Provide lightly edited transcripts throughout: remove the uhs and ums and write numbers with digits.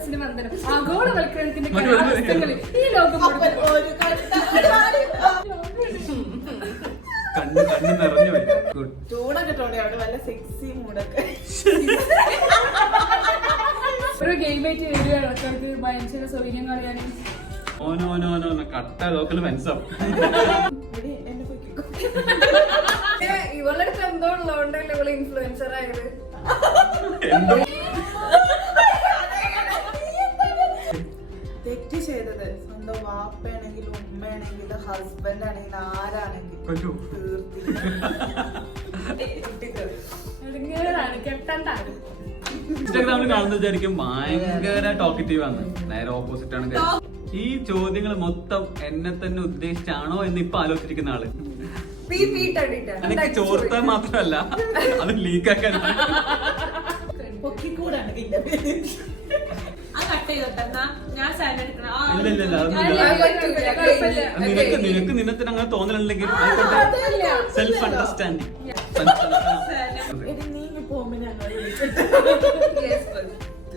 മനസ്സിന് വന്ദനം. ആഗോളവൽക്കരണത്തിന്റെ കലാവസ്ഥകളിൽ ഈ ലോകം കണ്ണ് നിറഞ്ഞു ചൂടൊക്കെ അവിടെ വല്ല സെക്സി മൂടൊക്കെ ഒരു ഗെയിമായിട്ട് വരികയാണ് ആൾക്കാർക്ക് ഭയങ്കര സൗകര്യം കളയാനും. ഓനോനോനോനോ കട്ട ലോക്കൽ മനസ്സാവും. ഇവളുടെ അടുത്ത് എന്തോ ഉള്ളതുകൊണ്ടല്ലേ ഇവള് ഇൻഫ്ലുവൻസർ ആയത്. തെറ്റ് ചെയ്തത് സ്വന്തം വാപ്പയാണെങ്കിലും ഉമ്മയാണെങ്കിലും ഹസ്ബൻഡ് ആണെങ്കിലും ആരാണെങ്കിലും കെട്ടണ്ടാണ്. ഇൻസ്റ്റാഗ്രാമിൽ കാണുന്ന വിചാരിക്കും ഭയങ്കര ടോക്കറ്റീവ് ആണ്. നേരെ ഓപ്പോസിറ്റ് ആണ്. ഈ ചോദ്യങ്ങൾ മൊത്തം എന്നെ തന്നെ ഉദ്ദേശിച്ചാണോ എന്ന് ഇപ്പൊ ആലോചിച്ചിരിക്കുന്ന ആള്. എനിക്ക് ചോർത്താൻ മാത്രമല്ല അത് ലീക്കാക്കാൻ. നിനക്ക് നിന്നത്തിന് അങ്ങനെ തോന്നലുണ്ടെങ്കിൽ സെൽഫ് അണ്ടർസ്റ്റാൻഡിങ്.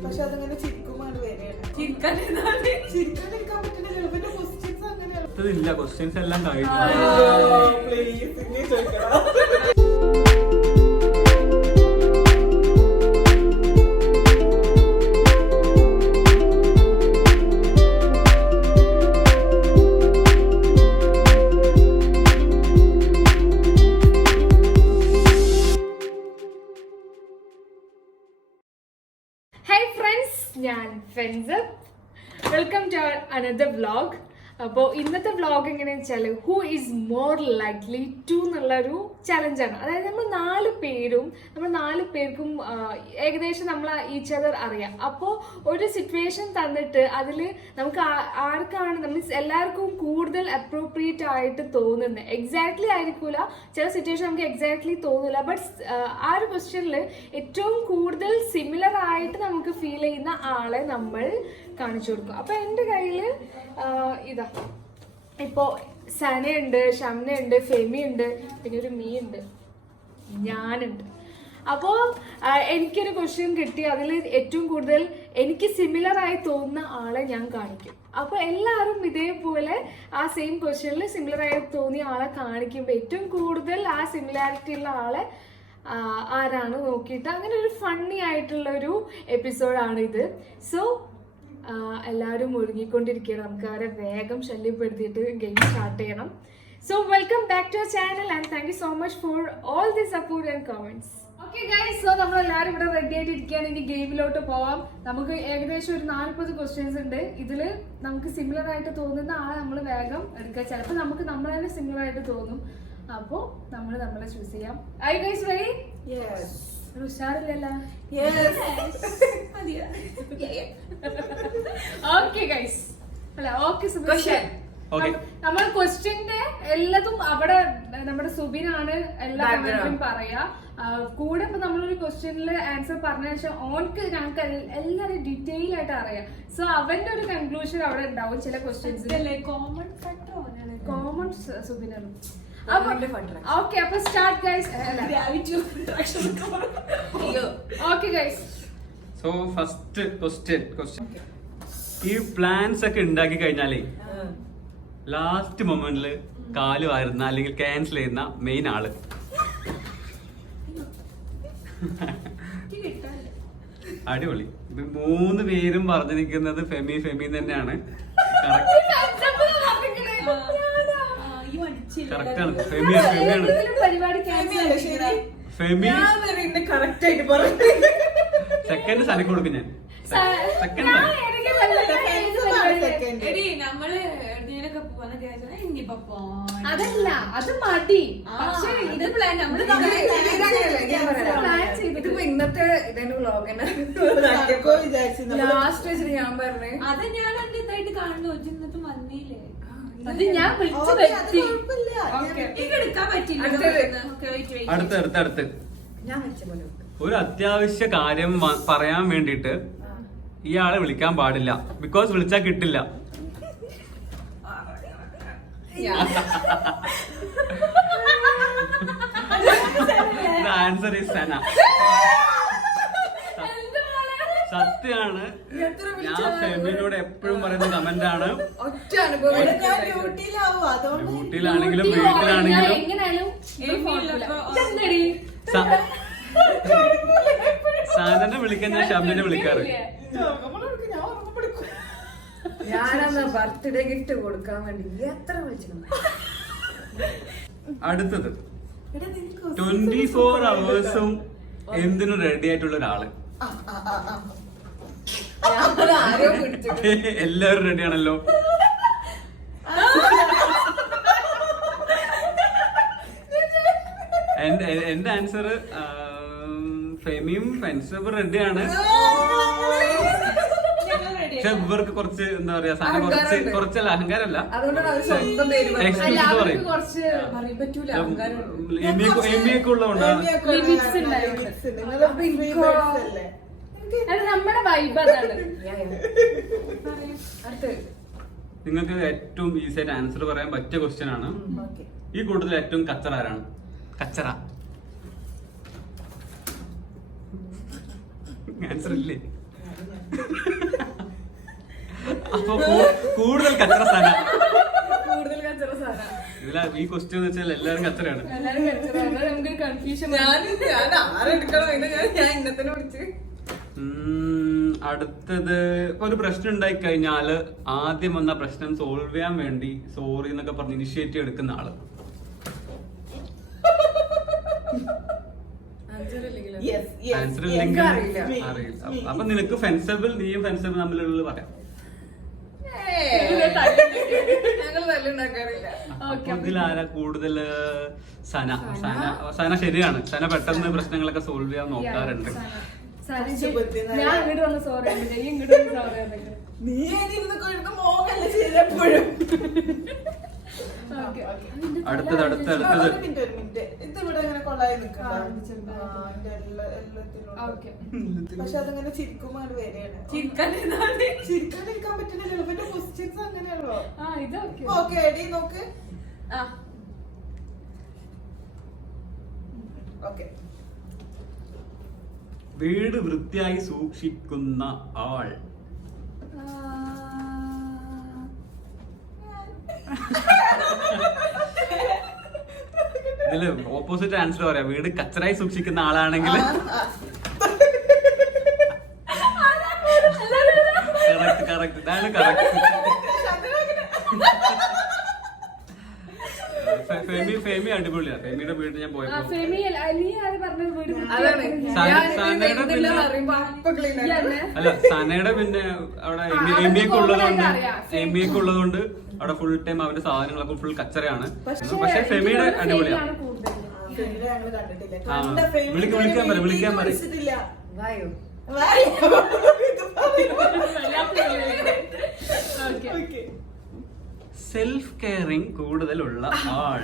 പക്ഷെ അതങ്ങനെ ചിരിക്കുമാണ് ഇല്ല. ക്വസ്റ്റ്യൻസ് എല്ലാം കഴിഞ്ഞു. ഹായ് ഫ്രണ്ട്സ്, ഞാൻ ഫെൻസ്. Welcome to another vlog. അപ്പോൾ ഇന്നത്തെ വ്ലോഗ് എങ്ങനെയാണെന്ന് വെച്ചാൽ who is more likely to എന്നുള്ളൊരു ചലഞ്ചാണ്. അതായത് നമ്മൾ നാല് പേർക്കും ഏകദേശം നമ്മൾ ഈച്ച് അതർ അറിയാം. അപ്പോൾ ഒരു സിറ്റുവേഷൻ തന്നിട്ട് അതിൽ നമുക്ക് ആർക്കാണ് എല്ലാവർക്കും കൂടുതൽ അപ്രോപ്രിയേറ്റ് ആയിട്ട് തോന്നുന്നത്. എക്സാക്ട്ലി ആയിരിക്കൂല, ചില സിറ്റുവേഷൻ നമുക്ക് എക്സാക്ട്ലി തോന്നില്ല. ബട്ട് ആ ഒരു ക്വസ്റ്റ്യനിൽ ഏറ്റവും കൂടുതൽ സിമിലർ ആയിട്ട് നമുക്ക് ഫീൽ ചെയ്യുന്ന ആളെ നമ്മൾ കാണിച്ചു കൊടുക്കും. അപ്പോൾ എൻ്റെ കയ്യിൽ ഇതാ ഇപ്പോൾ സനയുണ്ട്, ഷംനയുണ്ട്, ഫെമിയുണ്ട്, പിന്നെ ഒരു മീ ഉണ്ട്, ഞാനുണ്ട്. അപ്പോൾ എനിക്കൊരു ക്വസ്റ്റ്യൻ കിട്ടി. അതിൽ ഏറ്റവും കൂടുതൽ എനിക്ക് സിമിലർ ആയി തോന്നുന്ന ആളെ ഞാൻ കാണിക്കും. അപ്പോൾ എല്ലാവരും ഇതേപോലെ ആ സെയിം ക്വസ്റ്റ്യനിൽ സിമിലർ ആയി തോന്നിയ ആളെ കാണിക്കുമ്പോൾ ഏറ്റവും കൂടുതൽ ആ സിമിലാരിറ്റി ഉള്ള ആളെ ആരാണ് നോക്കിയിട്ട് അങ്ങനെ ഒരു ഫണ്ണി ആയിട്ടുള്ളൊരു എപ്പിസോഡാണിത്. സോ എല്ലാവരും ഒരുങ്ങിക്കൊണ്ടിരിക്കുകയാണ്. നമുക്ക് അവരെ വേഗം ശല്യപ്പെടുത്തിയിട്ട് ഗെയിം സ്റ്റാർട്ട് ചെയ്യണം. So welcome back to our channel and thank you so much for all the support and comments. Okay guys, so നമ്മളെല്ലാവരും ഇവിടെ റെഡി ആയിട്ട് ഇരിക്കുകയാണ്. ഇനി ഗെയിമിലോട്ട് പോവാം. നമുക്ക് ഏകദേശം ഒരു 40 ക്വസ്റ്റ്യൻസ് ഉണ്ട്. ഇതിൽ നമുക്ക് സിമിലർ ആയിട്ട് തോന്നുന്ന ആളെ നമ്മൾ വേഗം എടുക്കുക. ചിലപ്പോൾ നമുക്ക് നമ്മളെ തന്നെ സിമിലർ ആയിട്ട് തോന്നും. അപ്പോൾ നമ്മളെ ചൂസ് ചെയ്യാം. Hi guys ready? യെസ്. ഉഷാറില്ലല്ലോ. ഓക്കെ ഗൈസ്, അല്ല ഓക്കെ നമ്മൾ ക്വസ്റ്റ്യന്റെ എല്ലാതും അവിടെ നമ്മുടെ സുബിനാണ് എല്ലാ കമന്റും പറയാ. കൂടെ ഇപ്പൊ നമ്മളൊരു ക്വസ്റ്റ്യനിൽ ആൻസർ പറഞ്ഞ ശേഷം ഓൻക്ക് ഞങ്ങൾക്ക് എല്ലാരും ഡീറ്റെയിൽ ആയിട്ട് അറിയാം. സോ അവന്റെ ഒരു കൺക്ലൂഷൻ അവിടെ ഉണ്ടാവും. ചില ക്വസ്റ്റ്യൻസ് കോമൺ സുബിനാണ്. ഓക്കെ, അപ്പൊ start guys. Okay guys, so first question. ഈ പ്ലാൻസ് ഒക്കെ ഉണ്ടാക്കി കഴിഞ്ഞാലേ ലാസ്റ്റ് മൊമെന്റില് കാല് വാരുന്ന അല്ലെങ്കിൽ ക്യാൻസൽ ചെയ്യുന്ന മെയിൻ ആള് അടിപൊളി. ഇത് 3 പേരും പറഞ്ഞു നിൽക്കുന്നത് ഫെമി തന്നെയാണ്. കറക്റ്റ് ആണ്. ഫെമിയാണ്. ഫെമി സെക്കൻഡ് സനക്ക് കൊടുക്കും ഞാൻ. അതല്ല, അത് മതി. പക്ഷേ ഇത് പ്ലാൻ ഇന്നത്തെ ഇതിന്റെ വ്ലോഗിന് ലാസ്റ്റ് വെച്ചിട്ട് ഞാൻ പറഞ്ഞേ അത് ഞാൻ എന്റെ ഇതായിട്ട് കാണുന്നു. ഇന്നത്തെ വന്നില്ലേ, അത് ഞാൻ വിളിച്ചു പറ്റി. അടുത്ത് ഒരു അത്യാവശ്യ കാര്യം പറയാൻ വേണ്ടിട്ട് ഇയാളെ വിളിക്കാൻ പാടില്ല. ബിക്കോസ് വിളിച്ചാൽ കിട്ടില്ല. ആൻസർ ഈസ് സന. സത്യാണ്. ഞാൻ ഫെമിനോട് എപ്പോഴും പറയുന്ന കമന്റ് ആണ്. ഒറ്റ അനുഭവം ഇവിടെ ഞാൻ ഡ്യൂട്ടിയിലാവും അതുകൊണ്ട് ഡ്യൂട്ടിയിലാണെങ്കിലും വീട്ടിലാണെങ്കിലും എങ്ങനെയാലും സാധനം വിളിക്കാൻ ഞാൻ ശബ്ദനെ വിളിക്കാറ്. ഞാൻ ഉറങ്ങപ്പെടുക്കും. ഞാനന്ന് ബർത്ത്ഡേ ഗിഫ്റ്റ് കൊടുക്കാൻ വേണ്ടി എത്ര വിളിച്ചിട്ടുണ്ട്. അടുത്തത് ഇവിടെ നിനക്ക് 24 hours എന്തിനും റെഡി ആയിട്ടുള്ള ഒരാള്. ഞാൻ ആരോ പിടിച്ചിട്ട് എല്ലാവരും റെഡി ആണല്ലോ. എന്റെ ആൻസർ ഫെമിയും ഫെൻസബ് റെഡിയാണ്. പക്ഷെ ഇവർക്ക് കുറച്ച് എന്താ പറയാ സാധനം കുറച്ചല്ല അഹങ്കാരല്ല. അതുകൊണ്ടാണ് അവർ സ്വന്തം പേര് പറഞ്ഞത്. എക്സ്ക്യൂസ് പറയും. കുറച്ച് പറയാൻ പറ്റൂല അഹങ്കാരം. എംബിയൊക്കെ ഉള്ളതുകൊണ്ടാണ്. ലിമിറ്റ്സ് ഉണ്ടായിരുന്നു. നിങ്ങള് free birds അല്ലേ? അത് നമ്മുടെ വൈബ് അതാണ്. അടുത്ത് നിങ്ങൾക്ക് ഏറ്റവും ഈസി ആയിട്ട് ആൻസർ പറയാൻ പറ്റിയ ക്വസ്റ്റ്യൻ ആണ്. Okay. ഈ കൂട്ടത്തിൽ ഏറ്റവും കച്ചറ ആരാണ്? കച്ചറ ആൻസർ ഇല്ലേ? അപ്പൊ കൂടുതൽ കച്ചറ സ്ഥാനം കൂടുതൽ കച്ചറ സാധനം. ഇതില ഈ ക്വസ്റ്റ്യൻ എന്ന് വെച്ചാൽ എല്ലാവരും കച്ചറയാണ്. എല്ലാരും കഴിച്ചതാണ്. നമുക്കൊരു കൺഫ്യൂഷൻ. ഞാൻ ആരെടുക്കണം ഞാൻ ഇന്നത്തെ വിളിച്ച്. അടുത്തത് ഒരു പ്രശ്നം ഉണ്ടായി കഴിഞ്ഞാല് ആദ്യം വന്ന പ്രശ്നം സോൾവ് ചെയ്യാൻ വേണ്ടി സോറി എന്നൊക്കെ പറഞ്ഞ് ഇനിഷ്യേറ്റീവ് എടുക്കുന്ന ആള്. Yes, yes, answer yes. ഇല്ലെങ്കിൽ അറിയില്ല. അറിയില്ല. അപ്പൊ നിനക്ക് ഫെൻസബിൾ, നീയും ഫെൻസബിൾ തമ്മിലുള്ള പറയാം. ഞങ്ങൾ തല്ലുണ്ടാക്കാറില്ല. അപ്പൊ ഇതിലാരാ കൂടുതൽ? സന. സന ശരിയാണ്. സന പെട്ടെന്ന് പ്രശ്നങ്ങളൊക്കെ സോൾവ് ചെയ്യാൻ നോക്കാറുണ്ട്. ഞാൻ അങ്ങോട്ട് വന്ന് സോറി ഇങ്ങോട്ട് വന്ന് സോറി. നീ അതിരുന്ന് കൊഴുത്ത് മോഹല്ലേ ചെയ്തെപ്പോഴും. അടുത്തത് ഒരു മിനിറ്റ് ഇത് ഇവിടെ ഇങ്ങനെ കൊള്ളായി നിൽക്കണ്ട. പക്ഷെ അതിങ്ങനെ ചിരിക്കുമ്പോ അത് വരെയാണ്. ചിരിക്കാണ്ടിരിക്കാൻ പറ്റുന്നില്ലല്ലോ. ഇവന്റെ ക്വസ്റ്റ്യൻസ് അങ്ങനെയാണല്ലോ. ഓക്കെ എടി നോക്ക്. ഓക്കെ. വീട് വൃത്തിയായി സൂക്ഷിക്കുന്ന ആൾ. ഇതില് ഓപ്പോസിറ്റ് ആൻസർ പറയാം. വീട് കച്ചറായി സൂക്ഷിക്കുന്ന ആളാണെങ്കിൽ കറക്റ്റ് ഇതാണ് കറക്റ്റ്. ഫെമി അടിപൊളിയാ. ഫെമിയുടെ വീട് ഞാൻ പോയപ്പോ അല്ല സനയുടെ പിന്നെ അവിടെ എമിയൊക്കെ ഉള്ളതുകൊണ്ട് അവിടെ ഫുൾ ടൈം അവരുടെ സാധനങ്ങളൊക്കെ ഫുൾ കച്ചറയാണ്. പക്ഷെ ഫെമിയുടെ അടിപൊളിയാണ്. ഞങ്ങള് കണ്ടിട്ടില്ല. ആ, കണ്ട ഫെമിനെ വിളിക്കാൻ പറ. വിളിച്ചിട്ടില്ല. വായോ Okay. സെൽഫ് കെയറിങ് കൂടുതലുള്ള ആൾ.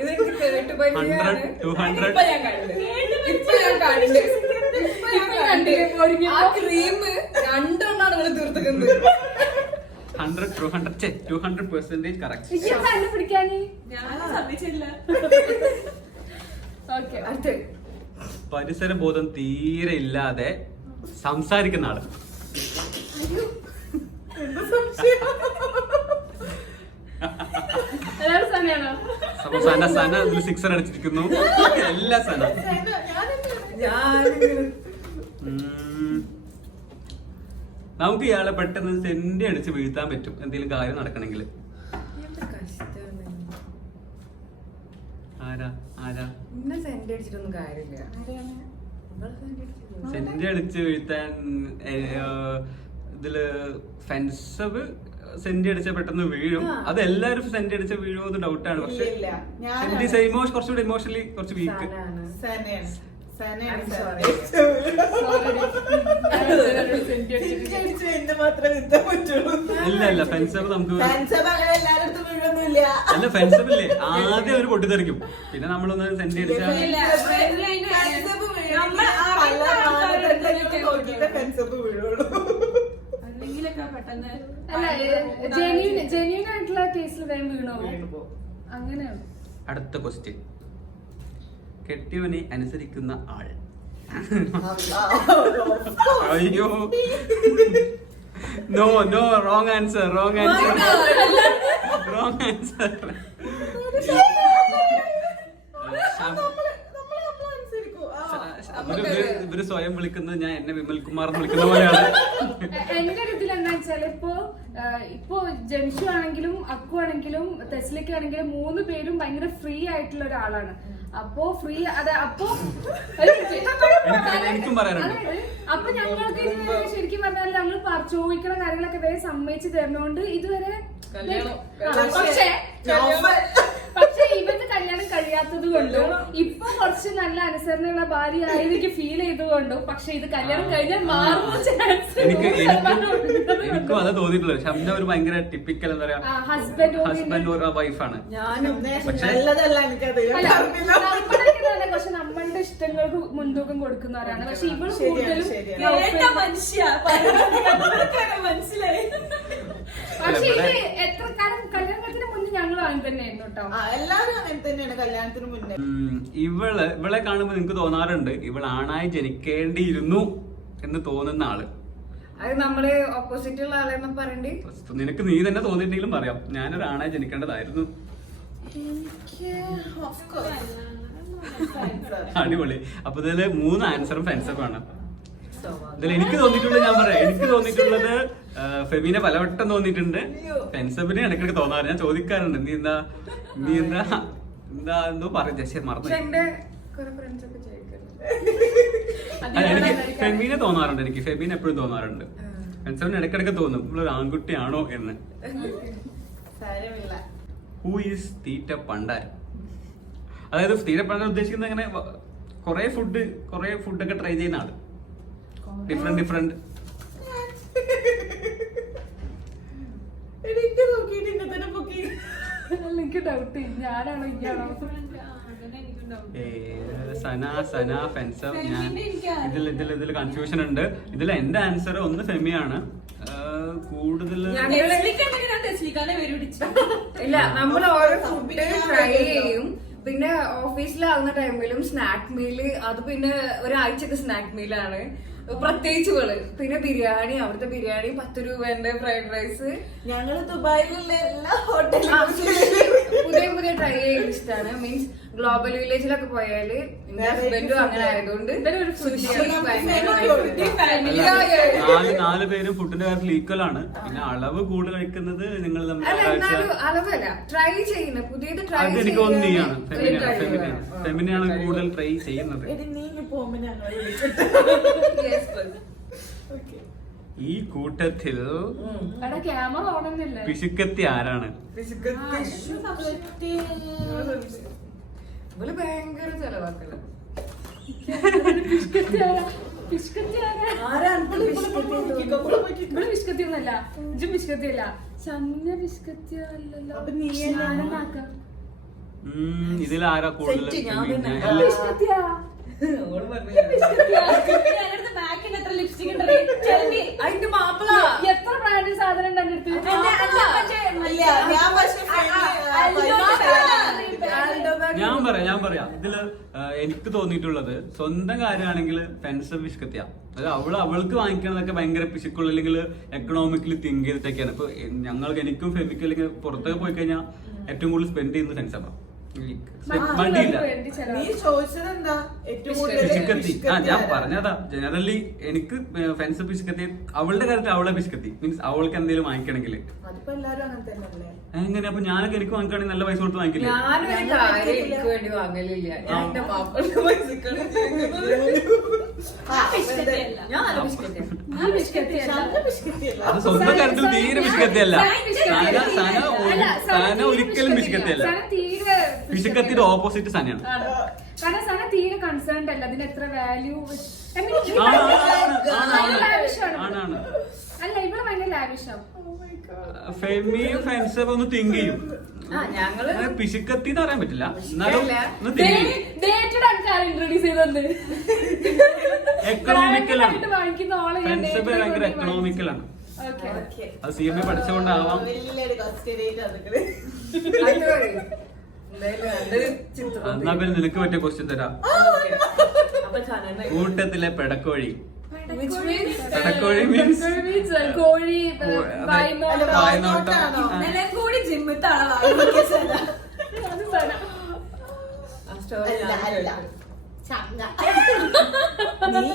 ഇതെനിക്ക് കേട്ട് പരിചയമാണ്. 100, 200. ഇപ്പൊ ഞാൻ കണ്ടു. ആ ക്രീം രണ്ടെണ്ണാണ് നിങ്ങൾ തീർത്തിക്കുന്നത്. 100, 200, 200% കറക്റ്റ്. കണ്ടുപിടിക്കാന് ഞാൻ ശ്രമിച്ചില്ല. അടുത്ത് പരിസര ബോധം തീരെ ഇല്ലാതെ സംസാരിക്കുന്ന ആള്. എല്ലാവരും സമയാണോ? അപ്പൊ സന ഇതിൽ 6 അടിച്ചിരിക്കുന്നു. എല്ലാ സന. നമുക്ക് ഇയാളെ പെട്ടെന്ന് സെന്റി അടിച്ച് വീഴ്ത്താൻ പറ്റും എന്തെങ്കിലും കാര്യം നടക്കണമെങ്കിൽ. ആരാ ആരാ ഇന്നെ സെന്റ് അടിച്ചിട്ടൊന്നും കാര്യമില്ല. സെന്റി അടിച്ച് വീഴ്ത്താൻ ഇതില് ഫെൻസബ് സെന്റി അടിച്ച പെട്ടെന്ന് വീഴും. അത് എല്ലാരും സെന്റി അടിച്ച വീഴുമെന്ന് ഡൗട്ടാണ്. പക്ഷെ ഇല്ല, ഞാൻ സെന്റി കുറച്ചുകൂടി ഇമോഷണലി കുറച്ച് വീക്ക്. ഇല്ല ഫെൻസബ് നമുക്ക് അല്ല ഫെൻസബ് ഇല്ലേ ആദ്യം അവര് പൊട്ടിത്തെറിക്കും. പിന്നെ നമ്മളൊന്ന് സെന്റി അടിച്ചാൽ അല്ല ജെന്യൂൻ ആയിട്ടുള്ള കേസിൽ വേഗം വീണോ? അങ്ങനെയാണ്. അടുത്ത ക്വസ്റ്റ്യൻ, കെട്ടിയവനെ അനുസരിക്കുന്ന ആൾ. അയ്യോ, no no, wrong answer, wrong answer, wrong answer. ഇവര് സ്വയം വിളിക്കുന്നത് ഞാൻ എന്നെ വിമൽ കുമാർ എന്ന് വിളിക്കുന്ന പോലെയാണ്. എന്റെ ഒരു ഇതിൽ എന്താ വെച്ചാല് ഇപ്പൊ ജംഷു ആണെങ്കിലും അക്കു ആണെങ്കിലും തെസ്ലിക്ക ആണെങ്കിലും 3 പേരും ഭയങ്കര ഫ്രീ ആയിട്ടുള്ള ഒരാളാണ്. അപ്പൊ ഫ്രീ അപ്പൊ എനിക്കും പറയാനുണ്ട്. അപ്പൊ ഞങ്ങൾക്ക് ശരിക്കും പറഞ്ഞാൽ ഞങ്ങൾ ചോദിക്കണ കാര്യങ്ങളൊക്കെ വേറെ സമ്മതിച്ചു തരുന്നോണ്ട് ഇതുവരെ പക്ഷെ ഇവന്റെ കല്യാണം കഴിയാത്തത് കൊണ്ടും ഇപ്പൊ കുറച്ച് നല്ല അനുസരണയുള്ള ഭാര്യ ആയതെനിക്ക് ഫീൽ ചെയ്തുകൊണ്ടും പക്ഷെ ഇത് കല്യാണം കഴിഞ്ഞാൽ മാറുന്ന ചാൻസ് എനിക്കും അത് തോന്നിയിട്ടുള്ളത്. ശബ്ദം ഒരു ഭയങ്കര ടിപ്പിക്കൽ എന്താ പറയാ, ഹസ്ബൻഡ് ഒരു വൈഫാണ്. പക്ഷെ നമ്മളുടെ ഇഷ്ടങ്ങൾക്ക് മുൻതൂക്കം കൊടുക്കുന്നവരാണ്. പക്ഷെ ഇവള് കൂടുതലും മനസ്സിലായി. പക്ഷെ ഇത് എത്ര കാലം കല്യാണത്തിന് മുന്നേ ഞങ്ങളും അങ്ങനെ തന്നെയായിരുന്നു കേട്ടോ. എല്ലാരും അങ്ങനെ തന്നെയാണ് കല്യാണത്തിന് മുന്നേ. ഇവളെ കാണുമ്പോ നിങ്ങക്ക് തോന്നാറുണ്ട് ഇവളാണായി ജനിക്കേണ്ടിയിരുന്നു എന്ന് തോന്നുന്ന ആള്. അത് നമ്മള് ഓപ്പോസിറ്റ് ഉള്ള ആളെന്ന് പറയണ്ടേ? നിനക്ക് നീ തന്നെ തോന്നിയിട്ടെങ്കിലും പറയാം, ഞാനൊരു ആണായി ജനിക്കേണ്ടതായിരുന്നു. അടിപൊളി. അപ്പൊ ഇതില് 3 ആൻസറും ഫെൻസപ്പ് ആണ്. ഇതിൽ എനിക്ക് തോന്നിയിട്ടുള്ളത് ഞാൻ പറയാം, എനിക്ക് തോന്നിയിട്ടുള്ളത് ഫെമീനെ പലവട്ടം തോന്നിയിട്ടുണ്ട്, ഫെൻസപ്പിനെ ഇടയ്ക്കിടയ്ക്ക് തോന്നാറ്. ഞാൻ ചോദിക്കാറുണ്ട് നീ എന്താ എന്തോ പറയും, ജസ്റ്റ് മറന്നു. എനിക്ക് ഫെമീനെ തോന്നാറുണ്ട്, എനിക്ക് ഫെമീനെ എപ്പോഴും തോന്നാറുണ്ട്. ഫെൻസപ്പിന് ഇടയ്ക്കിടയ്ക്ക് തോന്നും ഇവളൊരു ആൺകുട്ടിയാണോ എന്ന്. ഹൂ ഈസ് തീറ്റ പണ്ടാരൻ? അതായത് തീറ്റ പണ്ടാരൻ ഉദ്ദേശിക്കുന്നത് അങ്ങനെ കുറെ ഫുഡൊക്കെ ട്രൈ ചെയ്യുന്ന ആള്, ഡിഫറെന്റ്. എനിക്ക് ഡൗട്ട് ഞാനാണോ ഇയാണോ? സന ഫെൻസപ്പ്. ഞാൻ ഇതിൽ കൺഫ്യൂഷൻ ഉണ്ട്. ഇതിൽ എന്റെ ആൻസർ ഒന്ന് ഫെമിയാണ്. കൂടുതൽ ഇല്ല, നമ്മൾ ഓരോ ഫുഡ് ട്രൈ ചെയ്യും. പിന്നെ ഓഫീസിലാവുന്ന ടൈമിലും സ്നാക്ക് മീല്, അത് പിന്നെ ഒരാഴ്ചത്തെ സ്നാക്ക് മീലാണ് പ്രത്യേകിച്ചുകള്. പിന്നെ ബിരിയാണി, അവിടുത്തെ ബിരിയാണി 10 രൂപന്റെ ഫ്രൈഡ് റൈസ്. ഞങ്ങള് ദുബായിലുള്ള എല്ലാ ഹോട്ടലും പുതിയ ട്രൈ ചെയ്യാൻ ഇഷ്ടമാണ്. മീൻസ് ഗ്ലോബൽ വില്ലേജിലൊക്കെ പോയാല് ഹസ്ബൻഡും അങ്ങനെ ആയതുകൊണ്ട് 4 പേരും ഫുഡിന്റെ കാര്യത്തിൽ ഈക്വൽ ആണ്. പിന്നെ അളവ് കൂടുതൽ കഴിക്കുന്നത് നിങ്ങൾ അളവല്ല, ട്രൈ ചെയ്യുന്ന പുതിയത് ട്രൈ എനിക്ക് തോന്നിയാണ് ഫെമിനാണ് കൂടുതൽ ട്രൈ ചെയ്യുന്നത്. ഈ കൂട്ടത്തിൽ ക്യാമറ ഓടുന്നില്ല. പിശുക്കത്തി ആരാണ്? ഇവള് ഭയങ്കര ചെലവാക്കല. ഇവിടെ ബിസ്കത്തിയൊന്നല്ല, ഇജും ബിസ്കത്തിയല്ല, ചന്ന ബിസ്കത്തിയല്ലോ. ഇതിലാരാ കൂടുതൽ? അതിന്റെ മാപ്പിള എത്ര ബ്രാൻഡ് സാധനം ഉണ്ട് എന്റെ ഞാൻ പറയാം. ഇതില് എനിക്ക് തോന്നിയിട്ടുള്ളത് സ്വന്തം കാര്യമാണെങ്കിൽ ഫെൻസപ്പ് പിശുക്കത്തിയാ. അതായത് അവൾക്ക് വാങ്ങിക്കണതൊക്കെ ഭയങ്കര പിശുക്കുള്ള, അല്ലെങ്കിൽ എക്കണോമിക്കലി തിങ്ക് ചെയ്തിട്ടൊക്കെയാണ്. ഇപ്പൊ എനിക്കും ഫെമിക്കും അല്ലെങ്കിൽ പുറത്തൊക്കെ പോയി കഴിഞ്ഞാൽ ഏറ്റവും കൂടുതൽ സ്പെൻഡ് ചെയ്യുന്നത് ഫെൻസപ്പാ. മടിയില്ല. ഞാൻ പറഞ്ഞതാ, ജനറലി എനിക്ക് ഫെൻസപ്പ് പിശുക്കത്തി. അവളുടെ കാര്യത്തിൽ അവളെ പിശുക്കത്തി മീൻസ് അവൾക്ക് എന്തെങ്കിലും വാങ്ങിക്കണമെങ്കിൽ എങ്ങനെ? അപ്പൊ ഞാനൊക്കെ എനിക്ക് വാങ്ങിക്കണമെങ്കിൽ നല്ല പൈസ കൊടുത്ത് വാങ്ങിക്കില്ലേ? എനിക്ക് വേണ്ടി വാങ്ങലില്ല. അത് സ്വന്തം കാര്യത്തിൽ തീരെ പിശുക്കത്തിയല്ല. സന ഒരിക്കലും പിശുക്കത്തിയല്ല. പിശുക്കത്തിന്റെ ഓപ്പോസിറ്റ് സനയാണ്. കാരണം സന തീരെ കൺസേൺഡ് അല്ല അതിന് എത്ര വാല്യൂ. ആണാണ്. അല്ല ഇവിടെ ഭയങ്കര ലാവിഷാണ്. ഫെമിയും ഫെൻസപ്പ് ഒന്ന് തിങ്ക് ചെയ്യും. പിശുക്കത്തി എന്ന് പറയാൻ പറ്റില്ല, എന്നാലും എക്കണോമിക്കലാണ്. ഫെൻസപ്പ് ഭയങ്കര എക്കണോമിക്കലാണ്. അത് CMA പഠിച്ചുകൊണ്ടാവാം. എന്തായാലും നല്ലൊരു ചിത്രം. എന്നാ പിന്നെ നിനക്ക് പറ്റിയ ക്വസ്റ്റ്യൻ തരാം. അപ്പൊ സനന കൂട്ടത്തിലെ പെടക്കോഴി. which means പെടക്കോഴി മീൻസ് കോഴി വായ്നോട്ടം. എല്ലാം കൂടി ജിമ്മിത്താണ് അത് സന. ആ സ്റ്റോറി അല്ല, അല്ല. ചങ്ങ. നീ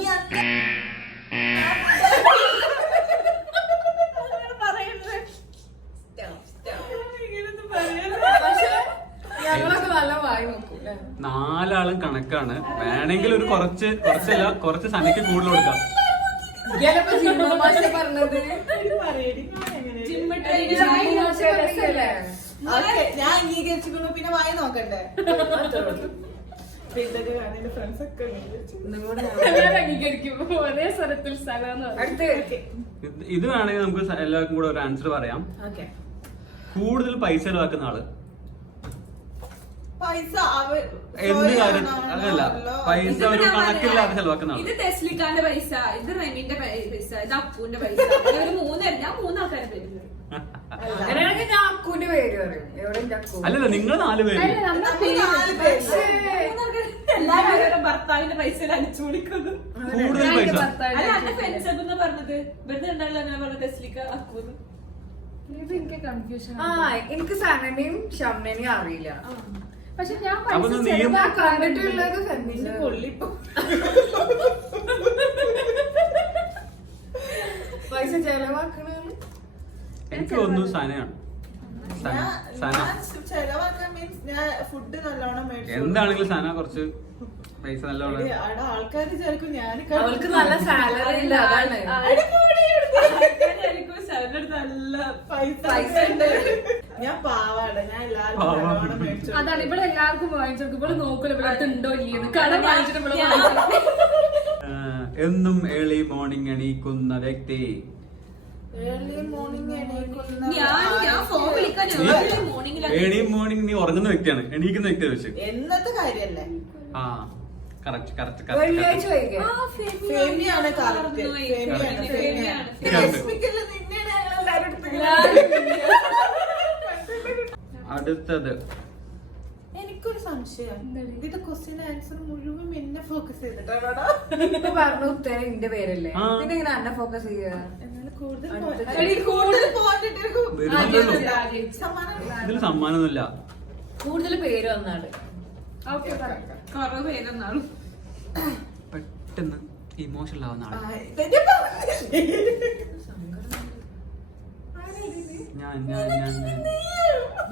ഞങ്ങളൊക്കെ നല്ല വായി നോക്കും അല്ലേ? 4 ആളും കണക്കാണ്. വേണമെങ്കിൽ ഒരു കുറച്ച് സനക്ക് കൂടുതൽ കൊടുക്കാം. ഇയാളിപ്പോ ജിമ്മ ഭാഷ പറഞ്ഞത് പറയടി, ഞാൻ എങ്ങനെ? ജിമ്മ ഭാഷ പറഞ്ഞല്ലേ? ഓക്കേ, ഞാൻ അംഗീകരിച്ചിരിക്കുന്നു. പിന്നെ വായി നോക്കണ്ടേ? ഇതൊക്കെ കാണാൻ എന്റെ ഫ്രണ്ട്സ് ഒക്കെ അംഗീകരിച്ചു. ഞാൻ അംഗീകരിക്കും ഒരേ സ്വരത്തിൽ സന എന്ന് പറയും. അടുത്ത് ഇത് വേണമെങ്കിൽ നമുക്ക് എല്ലാവർക്കും കൂടെ ഒരു ആൻസർ പറയാം. ഓക്കെ കൂടുതൽ പൈസ ചെലവാക്കുന്ന ആള്. പൈസ എന്ത് കാര്യം അതല്ല, പൈസ ഒരു കണക്കില്ലാതെ ചെലവാക്കുന്ന ആള്. ഇത് ടെസ്ലിക്കാന്റെ പൈസ, ഇത് റെമിന്റെ പൈസ, ഇത് അപ്പുവിന്റെ പൈസ. ഒരു ഞാൻ 3 ആൾക്കാരെ തരുന്നത്. അങ്ങനെയാണെങ്കിൽ ഞാൻ അക്കുവിന്റെ പേര് പറയും. എവിടെ എന്റെ അക്കു? അല്ലല്ല, നിങ്ങൾ 4 പേര്. അല്ല, നമ്മുടെ പേര് എല്ലാവരും ഭർത്താവിന്റെ പൈസ അടിച്ചു വിളിക്കുന്നു. കൂടുതൽ പൈസ. അല്ല എന്റെ ഫ്രണ്ട്സ് എന്ന് പറഞ്ഞത് ഇവിടുത്തെ രണ്ടാളും അങ്ങനെ പറഞ്ഞ ടെസ്ലിക്ക അക്കൂന്ന്. ഇത് എനിക്ക് കൺഫ്യൂഷൻ ആ എനിക്ക് സനനെയും ഷംനനെയും അറിയില്ല. പക്ഷെ ഞാൻ അപ്പൊ പൈസ നീയും ഞാൻ ചെലവാക്കാൻ കണ്ടിട്ടുള്ളത് നിന്റെ കൊള്ളിപ്പോ പൈസ ചെലവാക്കണ എനിക്ക് തോന്നുന്നു സനയാണ്. സന. ചെലവാക്കാൻ മീൻസ് ഞാൻ ഫുഡ് നല്ലോണം മേടിച്ചു. എന്താണെങ്കിലും സന കുറച്ച് പൈസ നല്ലോണം. അവിടെ ആൾക്കാർ വിചാരിക്കും ഞാൻ അവൾക്ക് നല്ല സാലറി ഉണ്ട് അതാണ്. നല്ല പൈസ ഉണ്ട്. ഞാൻ പാവാണ്. ഞാൻ എല്ലാവർക്കും നല്ലോണം മേടിച്ചു. അതാണ് ഇവിടെ എല്ലാവർക്കും വാങ്ങിച്ചെടുക്കും. ഇവിടെ നോക്കൂല ഇവിടെ അടുത്ത് ഉണ്ടോ ഇല്ലെന്ന്. കട വാങ്ങിച്ചിട്ട് ഇവിടെ എന്നും ഏർലി മോർണിംഗ് എണീക്കുന്ന വ്യക്തി. ഏർലി മോർണിംഗ് എണീക്കുന്ന ഞാൻ ഫോൺ വിളിക്കാൻ മോർണിംഗിലാണ്. ഏർലി മോർണിംഗ് നീ ഉറങ്ങുന്ന വ്യക്തിയാണ്, എണീക്കുന്ന വ്യക്തി വെച്ച്. എന്നത്തെ കാര്യല്ലേ? ആ കറക്റ്റ് വെള്ളിയാഴ്ച വൈകിയ ഫേമിയാണ് കറക്റ്റ്. ഫേമിയാണ്. ലക്ഷ്മിക്കല്ല, നിന്നെയാണ് ഞങ്ങളെല്ലാരും എടുത്തിട്ടുള്ളത്. അടുത്തത് എനിക്കൊരു സംശയം. ഇത് ക്വസ്റ്റ്യൻ ആൻസർ മുഴുവൻ എന്നെ ഫോക്കസ് ചെയ്തിട്ടാണോ? ഇപ്പൊ പറഞ്ഞ ഉത്തരം എന്റെ പേരല്ലേ, ആ. പിന്നെ ഇങ്ങനെ അന്നെ ഫോക്കസ് ചെയ്യുക. എന്നാലും കൂടുതൽ ഇതിൽ സമ്മാനമൊന്നുമില്ല. കൂടുതൽ പേര് വന്നാണ്. ഓക്കെ പറയാം. കുറെ പേരെന്നാളും പെട്ടെന്ന് ഇമോഷണൽ ആവുന്ന ആള്. ഞാൻ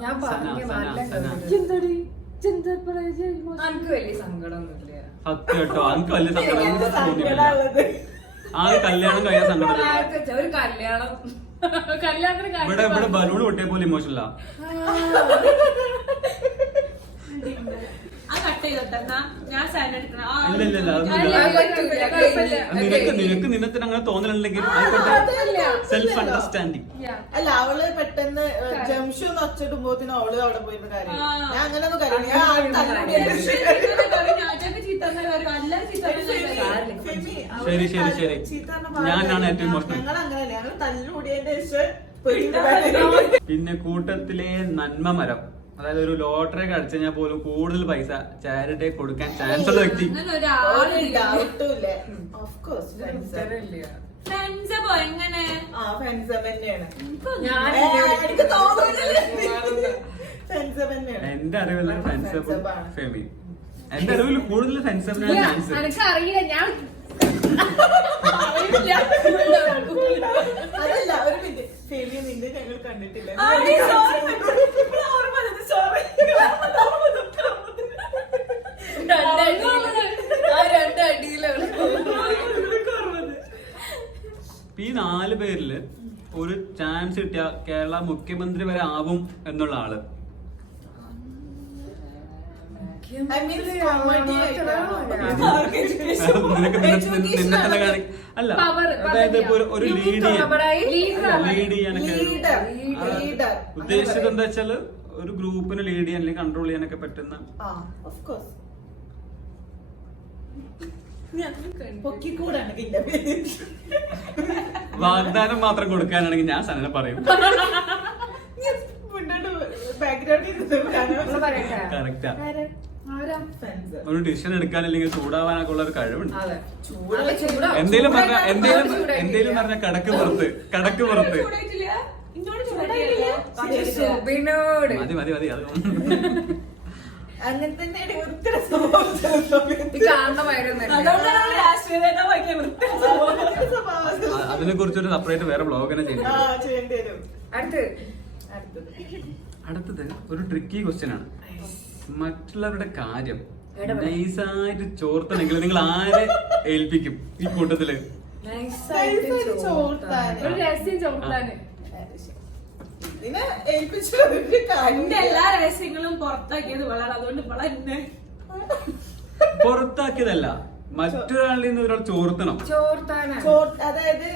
ഞാൻ പറഞ്ഞു സന. എന്തടി പരാജയം എനിക്ക് വലിയ സങ്കടമൊന്നുമില്ല. സത്യം കേട്ടോ, എനിക്ക് വലിയ സങ്കടം തോന്നിയിട്ടില്ല. ആകെ കല്യാണം കഴിയാൻ സങ്കടം. ഒരു കല്യാണം കല്യാണത്തിന് ഇവിടെ ബലൂൺ പൊട്ടിയ പോലെ ഇമോഷണലാ. ആ കട്ട് ചെയ്തോട്ടെന്നാ ഞാൻ സാധനം എടുക്കണം. ഇല്ല നിനക്ക് നിനത്തിന് അങ്ങനെ തോന്നലുണ്ടെങ്കിൽ സെൽഫ് അണ്ടർസ്റ്റാൻഡിങ്. അല്ല, അവള് പെട്ടെന്ന് ജംഷു ഒച്ചിടുമ്പോത്തിന് അവള് അവിടെ പോയിരുന്ന കാര്യം ഞാൻ അങ്ങനെ ഒന്നും കാര്യം ശരി. ഞാനാണ് ഏറ്റവും ഇമോഷണൽ. ഞങ്ങൾ അങ്ങനെയല്ല, ഞങ്ങൾ തല്ലുകൂടിയതിന്റെ പിന്നെ കൂട്ടത്തിലെ നന്മ മരം, അതായത് ഒരു ലോട്ടറി അടിച്ചു കഴിഞ്ഞാൽ പോലും കൂടുതൽ പൈസ ചാരിറ്റി കൊടുക്കാൻ ചാൻസ് ഉള്ള വ്യക്തി. ഡൗട്ടും ഇല്ല. ഓഫ് കോഴ്സ് ഉത്തരമില്ല. ഫ്രണ്ട്സ് എങ്ങനെ ഫ്രണ്ട്സ് തന്നെയാണ്. ഞാൻ എനിക്ക് തോന്നുന്നില്ല ഫ്രണ്ട്സ് തന്നെയാണ്. എന്റെ അറിവിൽ ഫെൻസബിൾ ഫെമി, എന്റെ അറിവിൽ കൂടുതൽ ഫെൻസബിൾ ചാൻസ്. എനിക്ക് അറിയില്ല, ഞാൻ അതല്ല, ഒരു മിനിറ്റ്. ഫെമിയെ നിന്റെ ഞങ്ങൾ കണ്ടിട്ടില്ല. രണ്ടടിയിലാണ്. ഈ 4 പേരില് ഒരു ചാൻസ് കിട്ടിയ കേരള മുഖ്യമന്ത്രി വരെ ആവും എന്നുള്ള ആള്. നിനക്ക് നിന്നെ തന്നെ കാണി അല്ല, അതായത് ഇപ്പൊ ഒരു ലീഡ് ചെയ്യാനൊക്കെ ഉദ്ദേശിച്ചത് എന്താ വെച്ചാല് ഒരു ഗ്രൂപ്പിന് ലീഡ് ചെയ്യാൻ അല്ലെങ്കിൽ കൺട്രോൾ ചെയ്യാനൊക്കെ പറ്റുന്ന. പൊക്കിക്കൂടാണ് ഇതിന്റെ പേര്. വാഗ്ദാനം മാത്രം കൊടുക്കാനാണെങ്കിൽ ഞാൻ സനനെ പറയും. ബാക്ക്ഗ്രൗണ്ടിൽ നമ്മള് പറയട്ടെ. കറക്റ്റാ. ആരാ? ഒരു ഡിസിഷൻ എടുക്കാനില്ലെങ്കിൽ ചൂടാവാനൊക്കെ ഉള്ള ഒരു കഴിവുണ്ട്. അതെ. ചൂടുള്ള ചൂടാ. എന്തേലും പറഞ്ഞ ചൂടായിട്ടില്ല. എന്തേലും പറഞ്ഞ കടക്ക് പുറത്ത് ചൂടായിട്ടില്ല ഇന്നോട് ചൂടായിട്ടില്ല പക്ഷെ സുബിനോട് മതി മതി മതി അത് അങ്ങനെ തന്നെയാണ് ഒത്തിരി സ്വഭാവം ചില സമയത്ത്. ഈ കാണണമായിരുന്നു അതുകൊണ്ടാണ് രാഷ്ട്രീയ നേതാവാക്കിയ ഒത്തിരി സ്വഭാവം. അതിനെ കുറിച്ചൊരു സെപ്പറേറ്റ് വേറെ ബ്ലോഗ് തന്നെ ആ, ചെയ്യുന്നത്. ചെയ്യേണ്ടി വരും. അടുത്ത് അടുത്തത്. അടുത്തത് ഒരു ട്രിക്കി ക്വസ്റ്റ്യൻ ആണ്. മറ്റുള്ളവരുടെ കാര്യം ഇടപെടൽ. നൈസായിട്ട് ചോർത്തണമെങ്കിൽ നിങ്ങൾ ആരെ ഏൽപ്പിക്കും ഈ കൂട്ടത്തില്? നൈസായിട്ട് നൈസായിട്ട് ചോർത്താൻ. ഒരു രഹസ്യം ചോർത്താന്. ഇതിനെ ഏൽപ്പിച്ചു ഒരു കാര്യം എന്റെ എല്ലാ രഹസ്യങ്ങളും പുറത്താക്കിയത് വളരെ അതുകൊണ്ട് വളരെ പുറത്താക്കിയതല്ല, മറ്റൊരാളിൽ നിന്ന് ഒരാൾ ചോർത്തണം. ചോർത്താനാണ്. അതായത്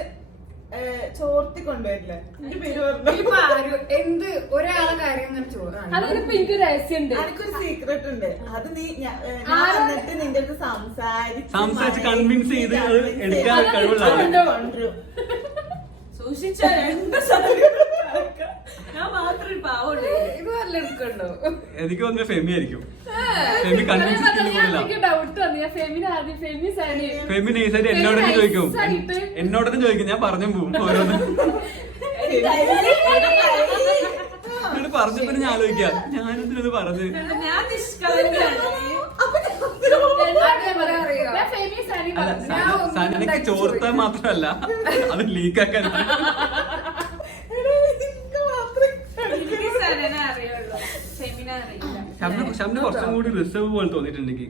ചോർത്തി കൊണ്ടുവരില്ല. എന്റെ പേര് പറഞ്ഞു. ഇപ്പൊ ആരും എന്ത് ഒരാളെ കാര്യം ഇങ്ങനെ ചോറാണ്. അതിലിപ്പോ എനിക്ക് രഹസ്യമുണ്ട്. എനിക്കൊരു സീക്രട്ട് ഉണ്ട്. അത് നീ ഞാൻ ആരാ? എന്നിട്ട് നിന്റെ അടുത്ത് സംസാരിച്ച് convince ചെയ്ത് അത് എടുക്കാൻ കഴിവുള്ള ആള്. കൊണ്ടുവരും. സൂക്ഷിച്ച രണ്ട് സാധനങ്ങളും ഞാൻ മാത്രം ഒരു പാവുള്ളൂ. ഇത് നല്ല എടുക്കണ്ടോ? എനിക്ക് തോന്നുന്നത് ഫെമി ആയിരിക്കും. ഫെമി കൺവിൻസ് സ്കില്ല് കൂടുതലാ. എനിക്ക് ഡൗട്ട് വന്നു. ഞാൻ ഫെമിന ആദ്യം ഫെമി സാനി. ഫെമി നൈസായിട്ട് എന്നോടൊക്കെ ചോദിക്കും. നൈസായിട്ട്. എന്നോടൊക്കെ ചോദിക്കും, ഞാൻ പറഞ്ഞു പോകും ഓരോന്ന്. എന്നിട്ട് പറഞ്ഞപ്പോ ഞാൻ ആലോചിക്കാം, ഞാനെന്തിനത് പറഞ്ഞു. ഞാൻ നിഷ്കളങ്കയാണ്. ഞാൻ ഫെമി സാനി അല്ല, പറഞ്ഞു. സനക്ക് ചോർത്താൻ മാത്രമല്ല അത് ലീക്കാക്കാൻ. എനിക്ക് സനനെ അറിയുള്ളൂ, ഫെമിന അറിയില്ല. ഷംന കുറച്ചും കൂടി റിസർവ് പോലെ തോന്നിയിട്ടുണ്ട് എനിക്ക്.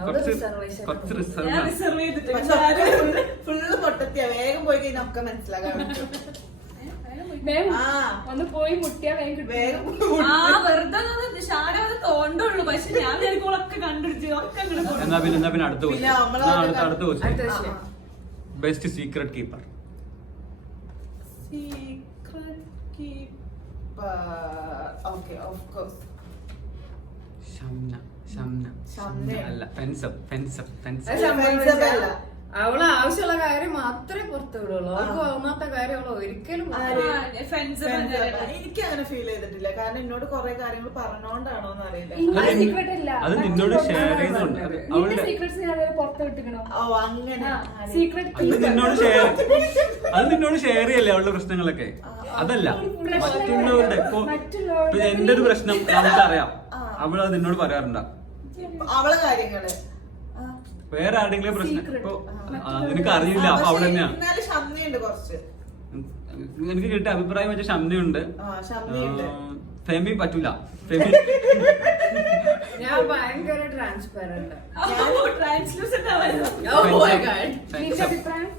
അവിടെ reservation. കുറച്ച് റിസർവ് ഞാൻ റിസർവ് ചെയ്തിട്ട് ഫുള്ള് പൊട്ടത്തിയാ. വേഗം പോയി കഴിഞ്ഞാൽ ഒക്കെ മനസ്സിലാക്കാൻ പറ്റും. വേഗം ആ. ഒന്ന് പോയി മുട്ടിയാ വേഗം കിട്ടും. വേഗം ആ വെറുതെ ഷാന അത് തോണ്ടുള്ളൂ. പക്ഷെ ഞാൻ വിചാരിക്കുമ്പോഴൊക്കെ കണ്ടുപിടിച്ചു ഒക്കെ അങ്ങോട്ട് പോയി. എന്നാ പിന്നെ അടുത്ത പിന്നെ നമ്മള് അടുത്ത അടുത്ത ക്വസ്റ്റ്യൻ. വിഷയം. Best secret keeper. Secret keeper. Okay, of course. Shamna Shamna. അല്ല, ഫെൻസപ്പ്. അത് സംഭവിച്ചില്ല. അവള് ആവശ്യമുള്ള കാര്യം മാത്രമേ പുറത്തു വിടുള്ളൂ. അവൾക്ക് തോന്നാത്ത കാര്യം അവള് ഒരിക്കലും ആര്? ഫ്രണ്ട്സ് എനിക്ക് അങ്ങനെ ഫീൽ ചെയ്തിട്ടില്ല. കാരണം എന്നോട് കുറെ കാര്യങ്ങൾ പറഞ്ഞോണ്ടാണോ എന്ന് അറിയില്ല. ഇങ്ങനെ സീക്രട്ട് ഇല്ല. അത് നിന്നോട് ഷെയർ ചെയ്യുന്നുണ്ട്. നിന്റെ അവളുടെ സീക്രട്സ് ഞാൻ പുറത്ത് വിട്ടിക്കണോ? ഓ അങ്ങനെ. സീക്രട്ട് അത് നിന്നോട് ഷെയർ ചെയ്യല്ലേ അവളുടെ പ്രശ്നങ്ങളൊക്കെ. അതല്ല, മറ്റുള്ളവരുടെ ഇപ്പൊ എന്റെ ഒരു പ്രശ്നം നമുക്കറിയാം, അവളത് നിന്നോട് പറയാറുണ്ടാ. അവളെ കാര്യങ്ങള് വേറെ ആരുടെങ്കിലും പ്രശ്നം ഇപ്പൊ നിനക്ക് അറിയില്ല, അപ്പൊ അവൾ തന്നെയാണ്. എന്നാലും ഷംനയുണ്ട് കുറച്ച്. എനിക്ക് കിട്ടിയ അഭിപ്രായം വെച്ച ഷംനയുണ്ട്. ഷംനയുണ്ട്. ഫെമി പറ്റൂല. ഫെമി ഞാൻ ഭയങ്കര ട്രാൻസ്പെറന്റ്. ട്രാൻസ്ലൂസന്റ് നിന്റെ അഭിപ്രായം?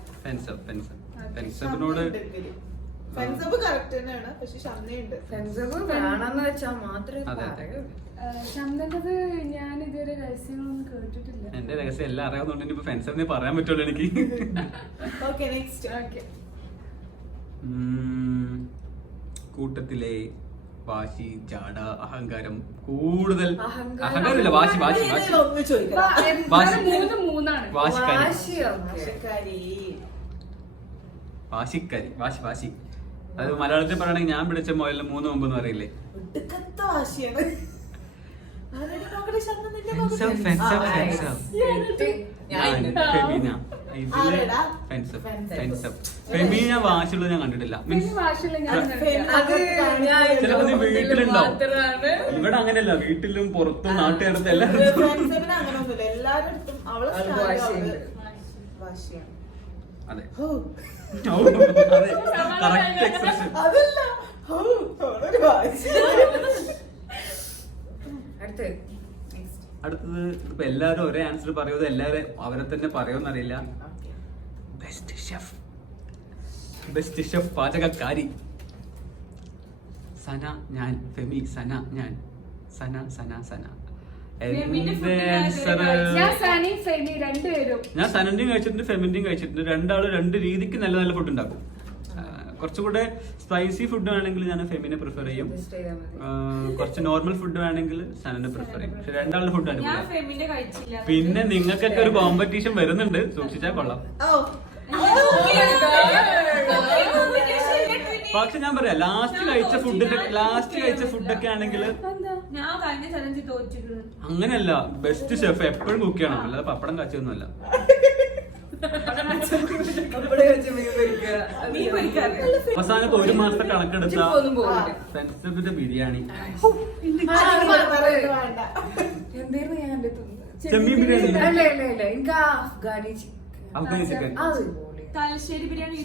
ഫെൻസപ്പിനോട് ഫെൻസപ്പ് കറക്റ്റ് തന്നെയാണ്. പക്ഷെ ഷംനയുണ്ട്. ഫ്രണ്ട്സ് വേണമെന്ന് വെച്ചാ മാത്രമേ അതെ, അതെ. പറയൂ. ശബ്ദത് ഞാൻ ഇതുവരെ രഹസ്യങ്ങളൊന്നും കേട്ടിട്ടില്ല. എന്റെ രഹസ്യം എല്ലാം അറിയാവുന്നതുകൊണ്ട് ഇനിയിപ്പോ ഫെൻസപ്പിനെ പറയാൻ പറ്റുള്ളൂ എനിക്ക്. Okay, next. ഓക്കെ. കൂട്ടത്തിലെ വാശി, ജാട, അഹങ്കാരം, കൂടുതൽ അഹങ്കാരം. അഹങ്കാരമില്ല, വാശി. ഒന്ന് ചോദിക്കാം. മൂന്നാണ്. വാശിക്കാരി. ആശയക്കാരി. വാശി. അത് മലയാളത്തിൽ പറയണെങ്കിൽ ഞാൻ പിടിച്ച മുയലിന് 3 കൊമ്പെന്ന് പറയില്ലേ. ഒടുക്കത്ത വാശിയാണ്. ആരുടെ നോക്കട്ടെ, ഷംന നിന്റെ നോക്കട്ടെ. ഫെൻസപ്പ്. ആരെടാ? ഫെമീന വാശിയുള്ളത് ഞാൻ കണ്ടിട്ടില്ല. മീൻസ് ഭാഷയില് ഞാൻ അത് ഞാൻ ചിലപ്പോ നീ വീട്ടിലുണ്ടാവും. മാത്രമാണ്. ഇവിടെ അങ്ങനെയല്ല, വീട്ടിലും പുറത്തും നാട്ടുകാരത്തും എല്ലാവരും. ഫ്രണ്ട്സിന് അങ്ങനെ ഒന്നുമില്ല. എല്ലാവരുടെ അടുത്തും അവളെ അത് style വാശിയുണ്ട്. വാശിയാണ്. അതെ, ഹോ. Correct expression. അതല്ല. ഹോ, അവളൊരു വാശി. അടുത്ത് അടുത്തത് ഇപ്പൊ എല്ലാവരും ഒരേ ആൻസർ പറയുന്നത് എല്ലാവരും അവരെ തന്നെ പറയുമെന്നറിയില്ല. Best chef പാചകക്കാരി. സന ഞാൻ. ഫെമി സന ഞാൻ. സന. എന്റെ ആൻസർ ഞാൻ സനി ഫെമി രണ്ടുപേരും. ഞാൻ സനന്റെയും കഴിച്ചിട്ടുണ്ട്, ഫെമിന്റെയും കഴിച്ചിട്ടുണ്ട്. രണ്ടാളും രണ്ട് രീതിക്ക് നല്ല ഫുഡ് ഉണ്ടാക്കും. കുറച്ചുകൂടെ സ്പൈസി ഫുഡ് വേണമെങ്കിൽ ഞാൻ ഫെമിനെ പ്രിഫർ ചെയ്യും. adjust ചെയ്താൽ മതി. കുറച്ച് നോർമൽ ഫുഡ് വേണമെങ്കിൽ സനനെ പ്രിഫർ ചെയ്യും. പക്ഷെ രണ്ടാളുടെ ഫുഡ് ഞാൻ അടിപൊളിയാണ്. ഫെമിനെ കഴിച്ചില്ല. പിന്നെ നിങ്ങൾക്കൊക്കെ ഒരു കോമ്പറ്റീഷൻ വരുന്നുണ്ട്, സൂക്ഷിച്ചാൽ കൊള്ളാം. ഓ. competition ഇല്ല, twinny. പക്ഷെ ഞാൻ പറയാം ലാസ്റ്റ് കഴിച്ച ഫുഡൊക്കെ ആണെങ്കിൽ ഞാൻ കഴിഞ്ഞ ചലഞ്ച് തോറ്റിട്ട് അങ്ങനെയല്ല. ബെസ്റ്റ് ഷെഫ് എപ്പോഴും കുക്ക് ചെയ്യണം, അല്ലാതെ പപ്പടം കാച്ചൊന്നുമല്ല. അവസാനത്തെ 1 മാസത്തെ കണക്കെടുത്ത ഫ്രണ്ട്സിന്റെ ബിരിയാണി, എന്തായിരുന്നു ഞാൻ ചെമ്മീൻ ബിരിയാണി, എനിക്ക് അഫ്ഗാനി അഫ്ഗാനി ചിക്കൻ, തലശ്ശേരി ബിരിയാണി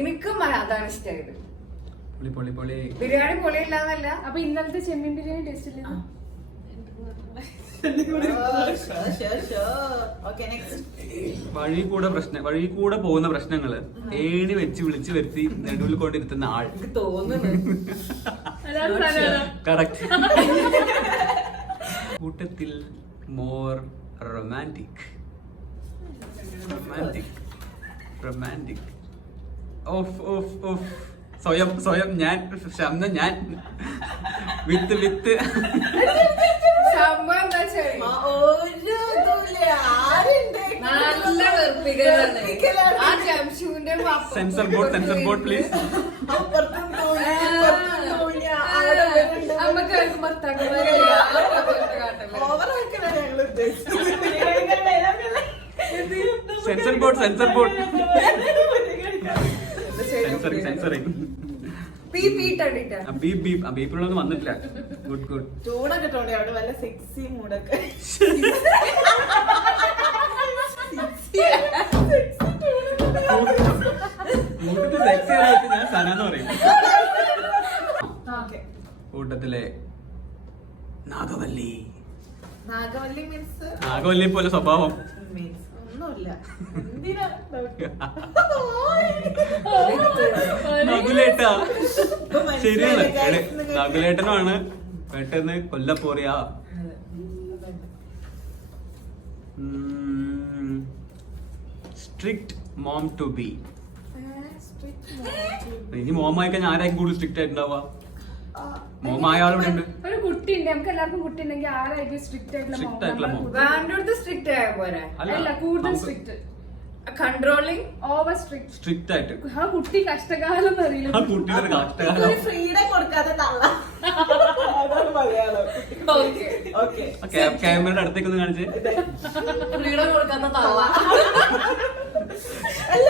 എനിക്കും അതാണ് ഇഷ്ടമായത്. പൊളി പൊളി പൊളി. ബിരിയാണി പൊളിയില്ലാന്നല്ല. അപ്പൊ ഇന്നലത്തെ ചെമ്മീൻ ബിരിയാണി ടേസ്റ്റ് ഇല്ല. വഴി കൂടെ പോകുന്ന പ്രശ്നങ്ങള് ഏണി വെച്ച് വിളിച്ചു വരുത്തി നെടുവിൽ കൊണ്ടിരുത്തുന്ന ആൾ. കറക്റ്റ്. കൂട്ടത്തിൽ more romantic of of of. സ്വയം ഞാൻ ശബ്ദം ഞാൻ വിത്ത് സംഭവം എന്താ വെച്ചാല് നല്ല വെറുപ്പിക്കലാണ് ആ ജംഷുവിന്റെ സെൻസർ ബോർഡ് പ്ലീസ്. നമുക്ക് സെൻസർ ബോർഡ് സെൻസറിങ്. ബീപ്പിലൊന്നും വന്നിട്ടില്ല. ഗുഡ്. ചൂടൊക്കെ ഇട്ടോണ്ടേ അവിടെ വല്ല സെക്സി മൂടൊക്കെ. ഞാൻ സനാന്ന് പറയും. കൂട്ടത്തിലെ നാഗവല്ലി മീൻസ് പോലെ സ്വഭാവം. ഒന്നുമില്ല. എന്തിനാ നകുലേട്ടാ? ശരിയാണ്, നകുലേട്ടനാണ് പെട്ടെന്ന് കൊല്ലപ്പോറിയാ. Strict mom to be. ഇനി മോമായി കഴിഞ്ഞാൽ ആരായിരിക്കും കൂടുതൽ സ്ട്രിക്റ്റ് ആയിട്ടുണ്ടാവുക? മോമായ ആളിവിടെ ഉണ്ട്. ഒരു കുട്ടി ഉണ്ട്, നമുക്ക് എല്ലാവർക്കും കുട്ടി ഉണ്ടെങ്കിൽ ആരായിരിക്കും സ്ട്രിക്റ്റ് ആയിട്ടുള്ള മോം? സ്ട്രിക്റ്റ് ആയ പോലെ അല്ല, കൂടുതൽ strict, controlling, over strict. Strict ആയിട്ട് ആ കുട്ടി കഷ്ടകാലം അറിയില്ല. ആ കുട്ടിയുടെ കഷ്ടകാലം. ഫ്രീഡം കൊടുക്കാതെ തള്ള. അതാണ് മലയാളം. ഓക്കെ ക്യാമറയുടെ അടുത്തേക്ക് ഒന്ന് കാണിച്ച്. ഫ്രീഡം കൊടുക്കാത്ത തള്ള. അല്ല,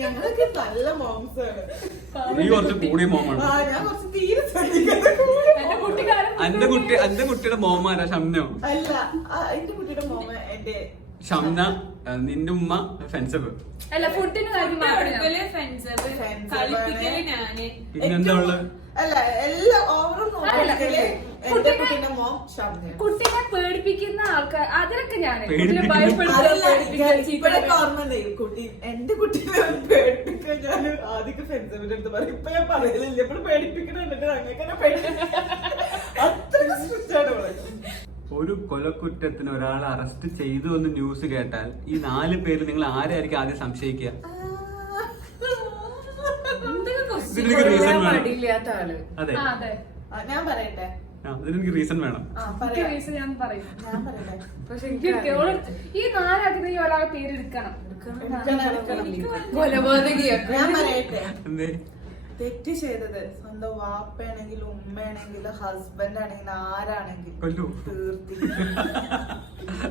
ഞങ്ങളൊക്കെ നല്ല മോംസാണ്. നീ കുറച്ച് കൂടിയ മോമാണ്. ഞാൻ കുറച്ച് തീരെ എന്റെ കുട്ടിയുടെ മോമാരാ ഷംനോ? അല്ല, എന്റെ കുട്ടിയുടെ മോമ എന്റെ ഷംന, നിന്റെ ഉമ്മ ഫെൻസബ്. അല്ല, ഫുഡിന് കാര്യം മാത്രമേ. കളിപ്പിക്കല് ഞാന്. പിന്നെന്താ ഉള്ളത്? അല്ല, എല്ലാ ഓവറും നോക്കിയാല് എന്റെ കുട്ടിയുടെ മോം ഷംന. കുട്ടിനെ പേടിപ്പിക്കുന്ന ആൾക്കാർ അതിലൊക്കെ ഞാൻ ഇപ്പഴൊക്കെ ഓർമ്മ കുട്ടി എന്റെ കുട്ടീനെ പേടിപ്പിക്കാൻ ഞാൻ ആദ്യമൊക്കെ ഫെൻസിന്റെ അടുത്ത് പറയും. ഇപ്പൊ ഞാൻ പറയലില്ല, ഇപ്പൊ പേടിപ്പിക്കണുണ്ട്. അങ്ങനെ അത്രയ്ക്ക് സ്ട്രിക്റ്റ് ആണ് ഇവിടെ. ഒരു കൊലക്കുറ്റത്തിന് ഒരാളെ അറസ്റ്റ് ചെയ്തു എന്ന് ന്യൂസ് കേട്ടാൽ ഈ 4 പേര് നിങ്ങൾ ആരായിരിക്കും ആദ്യം സംശയിക്കുക? ഇതിനെനിക്ക് റീസൺ വേണം. മടിയില്ലാത്ത ആള്. അതെ, ഞാൻ പറയട്ടെ. ഇതിനെനിക്ക് റീസൺ വേണം. ഞാൻ പറയും. ഞാൻ പറയട്ടെ. പക്ഷെ ഈ 4 ആഗ്രഹം ഈ ഒരാളെ പേരെടുക്കണം. കൊലപാതകിയൊക്കെ. ഞാൻ പറയട്ടെ. എന്തേ? തെറ്റ് ചെയ്തത് സ്വന്തം വാപ്പയാണെങ്കിലും ഉമ്മയാണെങ്കിലും ഹസ്ബൻഡ് ആണെങ്കിലും ആരാണെങ്കിലും കൊല്ലു. തീർത്തി.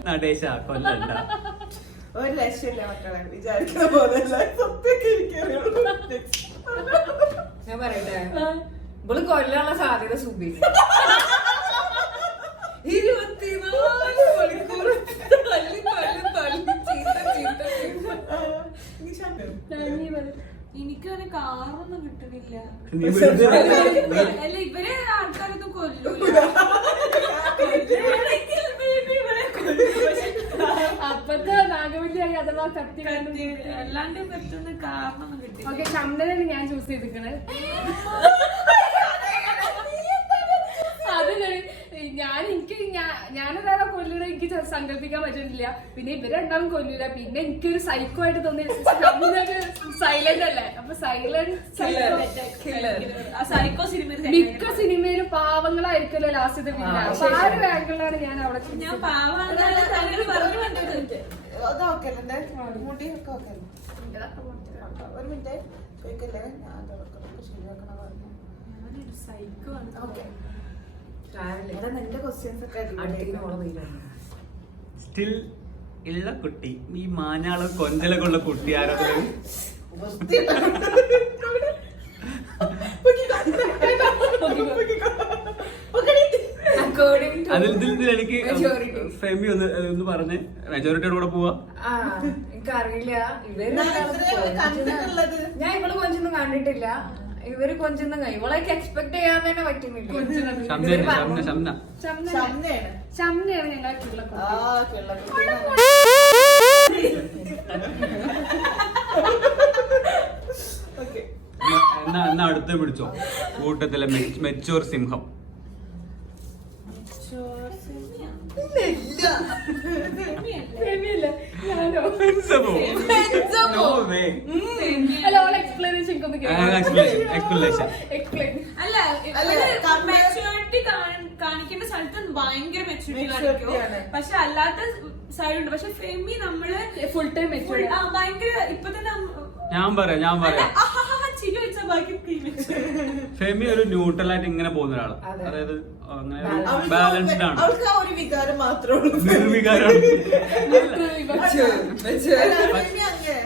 നടേശ കൊല്ലണ്ട. ഒരു ലക്ഷ്യമില്ല മക്കളെ, വിചാരിക്കുന്ന പോലെയല്ല. സത്യമൊക്കെ എനിക്കറിയുള്ളൂ. ഞാൻ പറയട്ടെ, ഇവള് കൊല്ലാനുള്ള സാധ്യത സുബി. 24 മണിക്കൂർ തല്ലി എനിക്കങ്ങനെ കാറൊന്നും കിട്ടണില്ല. നീ വെറുതെ അല്ല, ഇവരെ ആൾക്കാരൊന്നും കൊല്ലൂല. അപ്പത്തെ നാഗവല്ലിയായി അഥവാ കത്തി അല്ലാണ്ട് പറ്റുന്ന കാരണമൊന്നും കിട്ടില്ല. ഓക്കെ, ഷംനനാണ് ഞാൻ ചൂസ് ചെയ്തിരിക്കണത്. അത് ഞാനൊരാളെ കൊല്ലൂല, എനിക്ക് സങ്കല്പിക്കാൻ പറ്റുന്നില്ല. പിന്നെ ഇവര് രണ്ടാളും കൊല്ലൂല. പിന്നെ എനിക്കൊരു സൈക്കോ ആയിട്ട് തോന്നി സൈലന്റ് അല്ലേ? അപ്പൊ സൈക്കോ സിനിമ മിക്ക സിനിമയിലും പാവങ്ങളായിരിക്കുമല്ലോ ലാസ്റ്റത്തെ പിന്നെ. അപ്പൊ ആ ഒരു ആംഗിളിലാണ് ഞാൻ അവിടെ. ഞാൻ പാവാണെന്നാണ് പറഞ്ഞു വന്നത്. അതൊക്കെ മുടിയൊക്കെ ഓക്കെ. ഒരു മിനിറ്റ് ചോദിക്കല്ലേ, ഞാൻ ശരിയാക്കണ പറഞ്ഞു. ഓക്കെ, നല്ല ക്വസ്റ്റ്യൻസ് ഒക്കെ സ്റ്റിൽ ഉള്ള കുട്ടി, ഈ മാഞ്ഞാളും കൊഞ്ചലൊക്കെ ഉള്ള കുട്ടി ആരത്? അതിൽ എനിക്ക് ഫെമി ഒന്ന് പറഞ്ഞ് മെജോറിറ്റിയുടെ കൂടെ പോവാ. എനിക്കറിയില്ല, ഞാൻ ഇവള് കൊഞ്ചൊന്നും കണ്ടിട്ടില്ല. ഇവര് കൊഞ്ചൊന്നും ഇവളൊക്കെ എക്സ്പെക്ട് ചെയ്യാൻ തന്നെ പറ്റുന്നില്ല. ഷംനയാണ് ഞങ്ങൾക്കുള്ള എന്നാ അടുത്ത് പിടിച്ചോ കൂട്ടത്തിലെ മെച്ചൂർ സിംഹം. മെച്ചൂരിറ്റി കാണിക്കേണ്ട സ്ഥലത്ത് ഭയങ്കര മെച്ചൂരിറ്റി കാണിക്കും, പക്ഷെ അല്ലാത്ത സൈഡ് ഉണ്ട്. പക്ഷെ ഫെമി നമ്മള് ഫുൾ ടൈം ഭയങ്കര ഇപ്പൊ തന്നെ ഞാൻ പറയാം ചിരി വെച്ച ബാക്കി ഫെമി ഒരു ന്യൂട്രൽ ആയിട്ട് ഇങ്ങനെ പോകുന്ന ഒരാള്, അതായത് അങ്ങനെ ബാലൻസ്ഡ് ആണ്, അവൾക്ക് ആ ഒരു വികാരം മാത്രമേ ഉള്ളൂ, നിർവികാരമാണ്.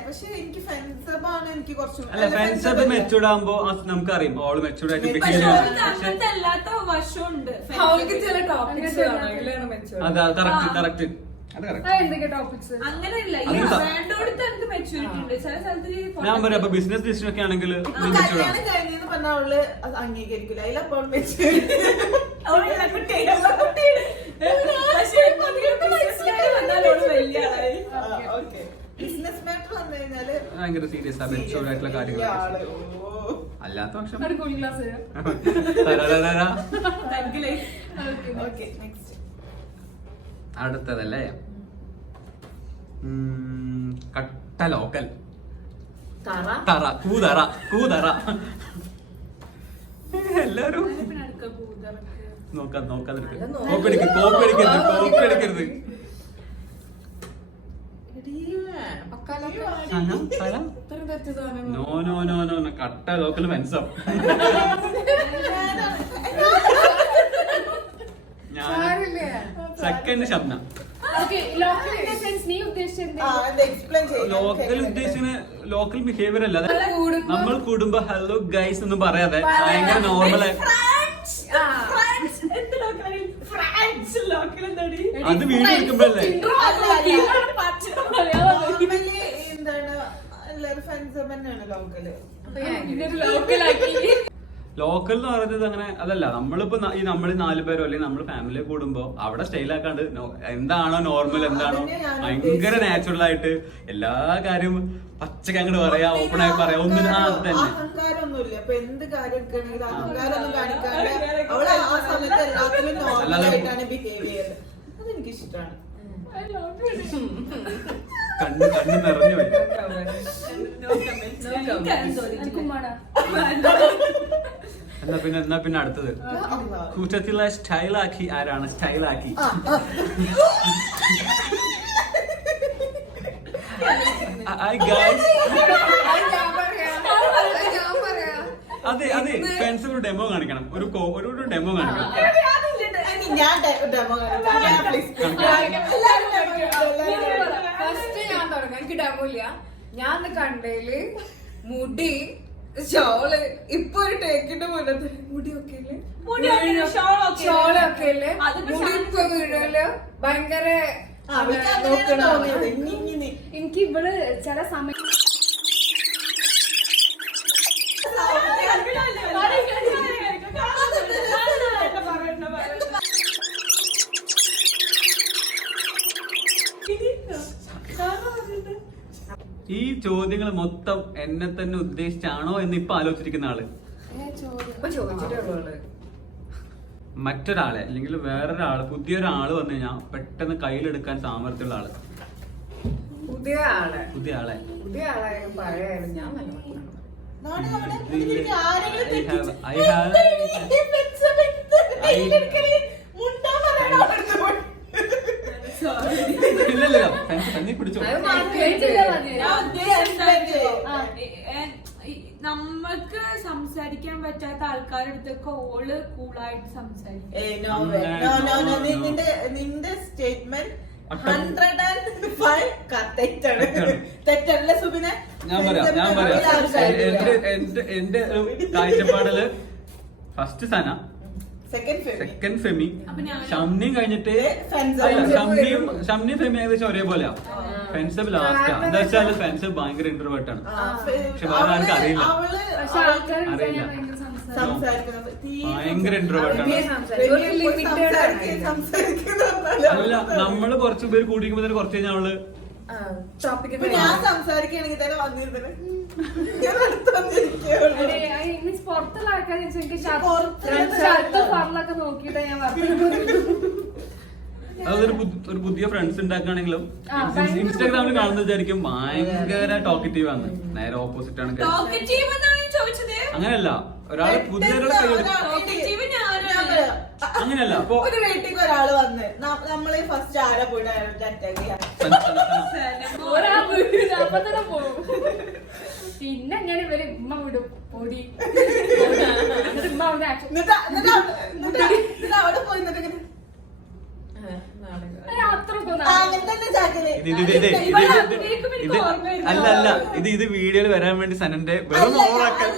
പക്ഷെ എനിക്ക് ഫെൻസബാണ് എനിക്ക് കുറച്ച് അല്ല ഫെൻസബ് മെച്ചൂർഡ് ആകുമ്പോ നമുക്കറിയാം ഓള് മെച്ചൂർഡ് ആയിട്ട് ബിഹേവ് ചെയ്യും. അങ്ങനത്തെ അല്ലാത്ത വശമുണ്ട്. അവൾക്ക് ചില ടോപ്പിക്സ് അതാ കറക്റ്റ് അത് കറക്റ്റ്. എന്തൊക്കെ ടോപ്പിക്സ് അങ്ങനെയല്ല, ഈ വേണ്ടോടത്ത് എനിക്ക് മെച്ചൂരിറ്റി ഉണ്ട്. ചില സ്ഥലത്ത് ഞാൻ പറയാം, അപ്പൊ ബിസിനസ് ഡിസിഷൻ ഒക്കെ ആണെങ്കിൽ കല്യാണം കഴിഞ്ഞെന്ന് പറഞ്ഞാൽ അവള് അത് അംഗീകരിക്കില്ല. അതിലപ്പോൾ ബിസിനസ് മാറ്റർ വന്നു കഴിഞ്ഞാല് ഭയങ്കര സീരിയസ് ആ മെച്ചൂർഡ് ആയിട്ടുള്ള കാര്യങ്ങൾ. അല്ലാത്ത പക്ഷം അടുത്തതല്ലേ കട്ട ലോക്കൽ തറ കൂതറ എല്ലാരും നോക്കാതിരിക്കരുത്, കോപ്പടിക്കരുത്. നോ കട്ട ലോക്കൽ മനസ്സം. ഞാൻ സെക്കൻഡ് ശബ്ദ ലോക്കൽ ഉദ്ദേശിക്കുന്ന ലോക്കൽ ബിഹേവിയർ അല്ല, നമ്മൾ കൂടുമ്പോ ഹലോ ഗൈസ് ഒന്നും പറയാതെ ഭയങ്കര നോർമൽ. അത് വീഡിയോ എടുക്കുമ്പോഴല്ലേ എന്താണ് എല്ലാരും ഫെൻസബ് തന്നെയാണ് ലോക്കല്. ലോക്കൽ എന്ന് പറയുന്നത് അങ്ങനെ അതല്ല. നമ്മളിപ്പോ നമ്മൾ 4 പേരോ അല്ലെങ്കിൽ നമ്മൾ ഫാമിലി കൂടുമ്പോ അവിടെ സ്റ്റൈലാക്കാണ്ട് എന്താണോ നോർമൽ, എന്താണോ ഭയങ്കര നാച്ചുറൽ ആയിട്ട് എല്ലാ കാര്യവും പച്ചക്ക് അങ്ങോട്ട് പറയാ, ഓപ്പൺ ആയി പറയാ, ഒന്നും തന്നെ അഹങ്കാരമൊന്നുമില്ല. ഇപ്പൊ എന്ത് കാര്യം എടുക്കണമെങ്കിൽ അഹങ്കാരമൊന്നും കാണിക്കാതെ അവള് ആ സമയത്ത് എല്ലാത്തിലും നോർമലായിട്ടാണ് ബിഹേവ് ചെയ്യുന്നത്. അതെനിക്ക് ഇഷ്ടമാണ്. കണ്ണ് നിറഞ്ഞു പോയി. എന്നാ പിന്നെ അടുത്തത് കൂട്ടത്തിലെ സ്റ്റൈലാക്കി ആരാണ്? സ്റ്റൈലാക്കി അതെ ഫ്രണ്ട്സ് ഒരു ഡെമോ കാണിക്കണം, ഒരു ഡെമോ കാണിക്കണം. ഫസ്റ്റ് ഞാൻ തുടങ്ങാം, എനിക്ക് ഡെമോ ഇല്ല. ഞാൻ കണ്ടേല് മുടി ഷോള് ഇപ്പൊ ഒരു ടേക്കിന്റെ മുന്നത്തെ മുടി ഒക്കെ ഇല്ലേ, ഷോളൊക്കെ ഇല്ലേ, മുടി ഇപ്പൊ വീഴല് ഭയങ്കര എനിക്ക് ഇവിടെ ചില സമയം ഈ ചോദ്യങ്ങൾ മൊത്തം എന്നെ തന്നെ ഉദ്ദേശിച്ചാണോ എന്ന് ഇപ്പൊ ആലോചിച്ചിരിക്കുന്ന ആള് മറ്റൊരാളെ അല്ലെങ്കിൽ വേറൊരാള് പുതിയൊരാള് വന്നു കഴിഞ്ഞാൽ പെട്ടെന്ന് കയ്യിലെടുക്കാൻ സാമർത്ഥ്യമുള്ള ആള്. പുതിയ ആളെ പറയായിരുന്നു ഞാൻ ഇല്ലല്ലോ പിടിച്ചോ. കാണിക്കാൻ പറ്റാത്ത ആൾക്കാരുടെ അടുത്തൊക്കെ ഓള് കൂളായിട്ട് സംസാരിക്കും. നിന്റെ സ്റ്റേറ്റ്മെന്റ് 105 തെറ്റാണ്. തെറ്റല്ലേ സുബിനെ? ഞാൻ പറയാം എന്റെ ഒരു കാഴ്ചപ്പാടില് ഫസ്റ്റ് സന, സെക്കൻഡ് ഫെമി, ഷംനിയും കഴിഞ്ഞിട്ട് ഷംനിയും ഫെമി ഏകദേശം ഒരേപോലെയാ. ഫെൻസബ് ലാസ്റ്റ്. എന്താ വെച്ചാല് ഫെൻസബ് ഭയങ്കര ഇന്റർവേർട്ട് ആണ്. പക്ഷെ വേറെ ആർക്കും അറിയില്ല. ഭയങ്കര ഇന്റർവേർട്ട് ആണ്. അല്ല, നമ്മള് കുറച്ചു പേര് കൂടിക്കുമ്പോ തന്നെ കുറച്ച് കഴിഞ്ഞാൽ അവള് ഞാൻ സംസാരിക്കുകയാണെങ്കിൽ തന്നെ വന്നിരുന്നത് പുറത്തുള്ള ആൾക്കാരെ നോക്കിയിട്ട് ഞാൻ അതൊരു ഒരു പുതിയ ഫ്രണ്ട്സ് ഉണ്ടാക്കുകയാണെങ്കിലും ഇൻസ്റ്റാഗ്രാമിൽ കാണുന്ന വിചാരിക്കും ഭയങ്കര ടോക്കറ്റീവ് ആണ്. നേരെ ഓപ്പോസിറ്റ് ആണ്. അങ്ങനെയല്ല, ഒരാള് പുതിയ അങ്ങനെയല്ല. അപ്പൊ ഒരു വീട്ടിലേക്ക് ഒരാള് വന്ന് നമ്മള് ഫസ്റ്റ് ആരെ പോയിട്ട് അറ്റാക്ക് ചെയ്യാം. പിന്നെ അങ്ങനെ ഇവര് ഉമ്മ വിടും പൊടി ഉമ്മ അവിടെ പോയി അല്ല ഇത് വീഡിയോയിൽ വരാൻ വേണ്ടി സനന്റെ വെറും ഓവറാക്കൽ.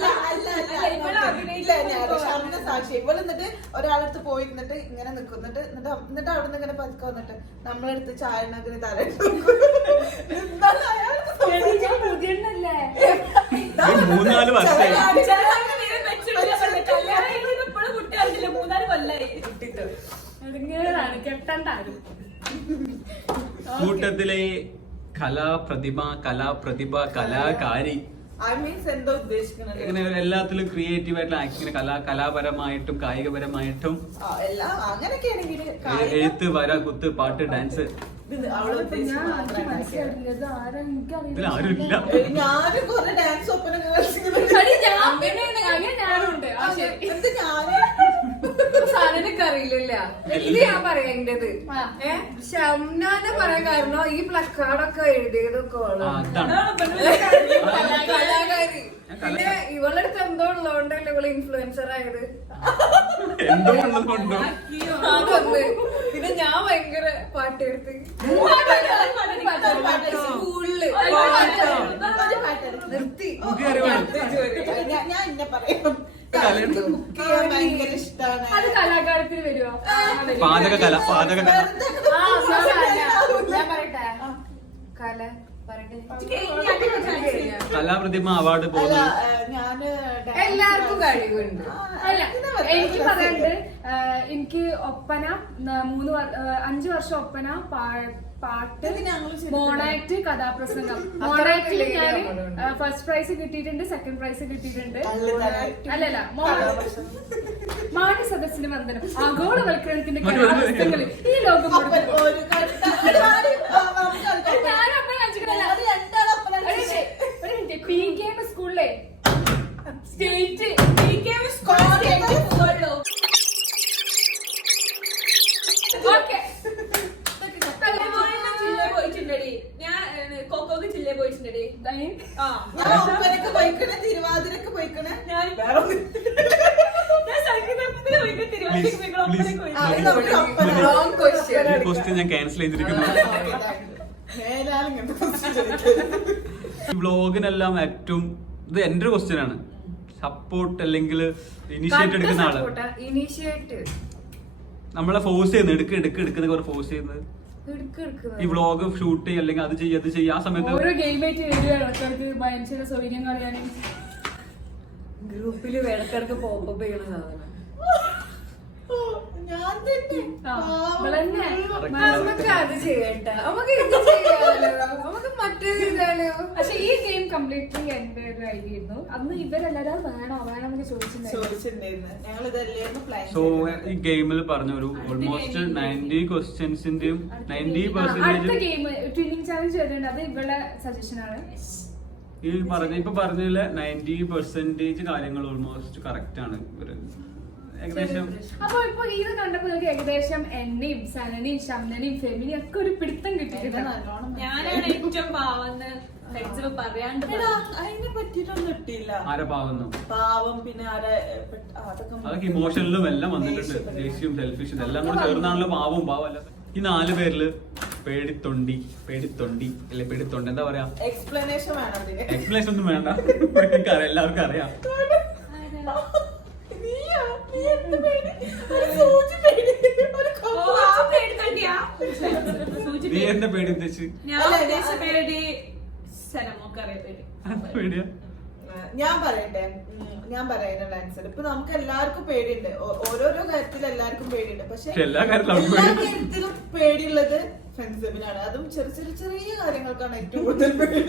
സാക്ഷി ഇവള് എന്നിട്ട് ഒരാളടുത്ത് പോയിരുന്നിട്ട് ഇങ്ങനെ നിക്കുന്നിട്ട് എന്നിട്ട് അവിടെ നിന്ന് ഇങ്ങനെ പതുക്കെ വന്നിട്ട് നമ്മളെടുത്ത് ചായണക്കിന് തലയിട്ട് 3-4 വർഷമായി. കൂട്ടത്തിലെ കലാപ്രതിഭ കലാകാരി എന്താ ഉദ്ദേശിക്കുന്നത്? ഇങ്ങനെ എല്ലാത്തിലും ക്രിയേറ്റീവ് ആയിട്ടുള്ള ആക്ടിങ്, കലാപരമായിട്ടും കായികപരമായിട്ടും എഴുത്ത്, വര, കുത്ത്, പാട്ട്, ഡാൻസ്. ഇതിലാരുമില്ല. ഞാനും കുറെ ഡാൻസ് ഒപ്പന സാധനക്ക് അറിയില്ല. ഇത് ഞാൻ പറയാം എന്റേത്. ഷംനാനെ പറയാൻ കാരണം ഈ പ്ലക്കാർഡൊക്കെ എഴുതിയതൊക്കെ കലാകാരി. പിന്നെ ഇവളടുത്ത് എന്തോ ഉള്ളതുകൊണ്ടല്ലേ ഇവള് ഇൻഫ്ലുവൻസർ ആയത്. അതൊന്ന്. പിന്നെ ഞാൻ ഭയങ്കര പാട്ടെടുത്ത് സ്കൂളില് നിർത്തി. ഞാൻ എന്നെ പറയാം ഭയങ്കര ഇഷ്ടമാണ്. അത് കലാകാലത്തിൽ വരുമോ? പാചകകല ഞാൻ പറയട്ടെ കലാപ്രതിമ അവാർഡ് പോകുന്നു. എല്ലാവർക്കും കഴിവുണ്ട്. അല്ല, എനിക്ക് പറയാണ്ട് എനിക്ക് ഒപ്പന 5 വർഷം ഒപ്പന, പാട്ട്, മോണാക്ട്, കഥാപ്രസംഗം. മോണാക്ടിൽ ഞാൻ ഫസ്റ്റ് പ്രൈസ് കിട്ടിയിട്ടുണ്ട്, സെക്കൻഡ് പ്രൈസ് കിട്ടിയിട്ടുണ്ട്. അല്ലല്ല, മാന്യ സദസ്സിന് വന്ദനം. ആഗോളവൽക്കരണത്തിന്റെ കലാവസ്ഥകളിൽ ഈ ലോകം സ്കൂളിലെ സ്റ്റേറ്റ് കൊക്കോക്ക് ജില്ലയിൽ പോയിട്ടുണ്ടേ. തിരുവാതിരക്ക് പോയിക്കണേ. ഞാൻ സംഗീതത്തിന് പോയിക്കണേ, തിരുവാതിരക്ക് ക്വസ്റ്റ്യൻ ഞാൻ ക്യാൻസൽ ചെയ്തിരിക്കുന്നു. ഈ വ്ലോഗിനെല്ലാം ഏറ്റവും ഇത് എന്റെ ഒരു ക്വസ്റ്റ്യൻ ആണ്. സപ്പോർട്ട് അല്ലെങ്കിൽ ഇനിഷ്യേറ്റ് എടുക്കുന്ന ആള്, നമ്മളെ ഫോഴ്സ് ചെയ്യുന്നത് എടുക്കുന്ന ഫോഴ്സ് ചെയ്യുന്നത് ഈ വ്ലോഗ് ഷൂട്ട് ചെയ്യ അല്ലെങ്കിൽ അത് ചെയ്യ ആ സമയത്ത് ഓരോ ഗെയിമായിട്ട് ഇടക്കിടക്ക് മനുഷ്യരുടെ സൗകര്യം കളയാനും ഗ്രൂപ്പില് ഇടക്കിടക്ക് പോപ്പ് ചെയ്യണ സാധനം. നമുക്ക് അത് ചെയ്യട്ട, നമുക്ക് ഇത് ചെയ്യാലോ, നമുക്ക് മറ്റേത് ചെയ്താലോ. പക്ഷെ ഈ ഗെയിം കംപ്ലീറ്റ്ലി എന്റെ ഒരു ഐഡിയ ആയിരുന്നു. അന്ന് ഇവരെല്ലാരും വേണമെന്ന് ചോദിച്ചിട്ടുണ്ടായിരുന്നു. സോ ഈ ഗെയിമിൽ പറഞ്ഞ ഒരു ഓൾമോസ്റ്റ് 90 ക്വസ്റ്റ്യൻസിന്റെയും 90% അടുത്ത ഗെയിം ട്വിന്നിങ് ചാലഞ്ച് വരുന്നുണ്ട്. അത് ഇവരുടെ സജഷൻ ആണ്. ഈ പറഞ്ഞ 90% കാര്യങ്ങൾ ഓൾമോസ്റ്റ് കറക്റ്റ് ആണ്. ഏകദേശം അപ്പൊ ഇപ്പൊ ഇത് കണ്ടപ്പോ നിങ്ങൾക്ക് ഏകദേശം എന്നെയും സനനെയും ഷംനനെയും ഫെമിനെയും ഒക്കെ ഒരു പിടുത്തം കിട്ടിയിട്ടുണ്ട്. ഞാനാണ് ഏറ്റവും പാവന്ന് ഫ്രണ്ട്സ് പറയാണ്ട് അതിനെ പറ്റിട്ടൊന്നും കിട്ടിയില്ല. ആരെ പാവുന്നു പാവം പിന്നെ അതൊക്കെ ഇമോഷനിലും എല്ലാം വന്നിട്ടുണ്ട്. ദേഷ്യവും സെൽഫിഷും എല്ലാം കൂടെ ചേർന്നാണല്ലോ പാവവും പാവല്ല. ഈ 4 പേരില് പേടിത്തൊണ്ടി അല്ലെ പേടിത്തൊണ്ടി എന്താ പറയാ, എക്സ്പ്ലനേഷൻ വേണം അതിന്. എക്സ്പ്ലനേഷൻ ഒന്നും വേണ്ട, എനിക്കറിയാം, എല്ലാവർക്കും അറിയാം. നീ എന്താ പേടി ഉദ്ദേശിച്ച്? പേടി സ്ഥലമൊക്കെ പേടി പേടിയാ? ഞാൻ പറയട്ടെ, ഞാൻ പറയുന്ന ആൻസർ. ഇപ്പൊ നമുക്ക് എല്ലാവർക്കും പേടിയുണ്ട്, ഓരോരോ കാര്യത്തിൽ എല്ലാവർക്കും പേടിയുണ്ട്. പക്ഷെ എല്ലാ കാര്യത്തിലും പേടിയുള്ളത് ഫ്രണ്ട്സിനാണ്. അതും ചെറിയ കാര്യങ്ങൾക്കാണ് ഏറ്റവും കൂടുതൽ പേടി.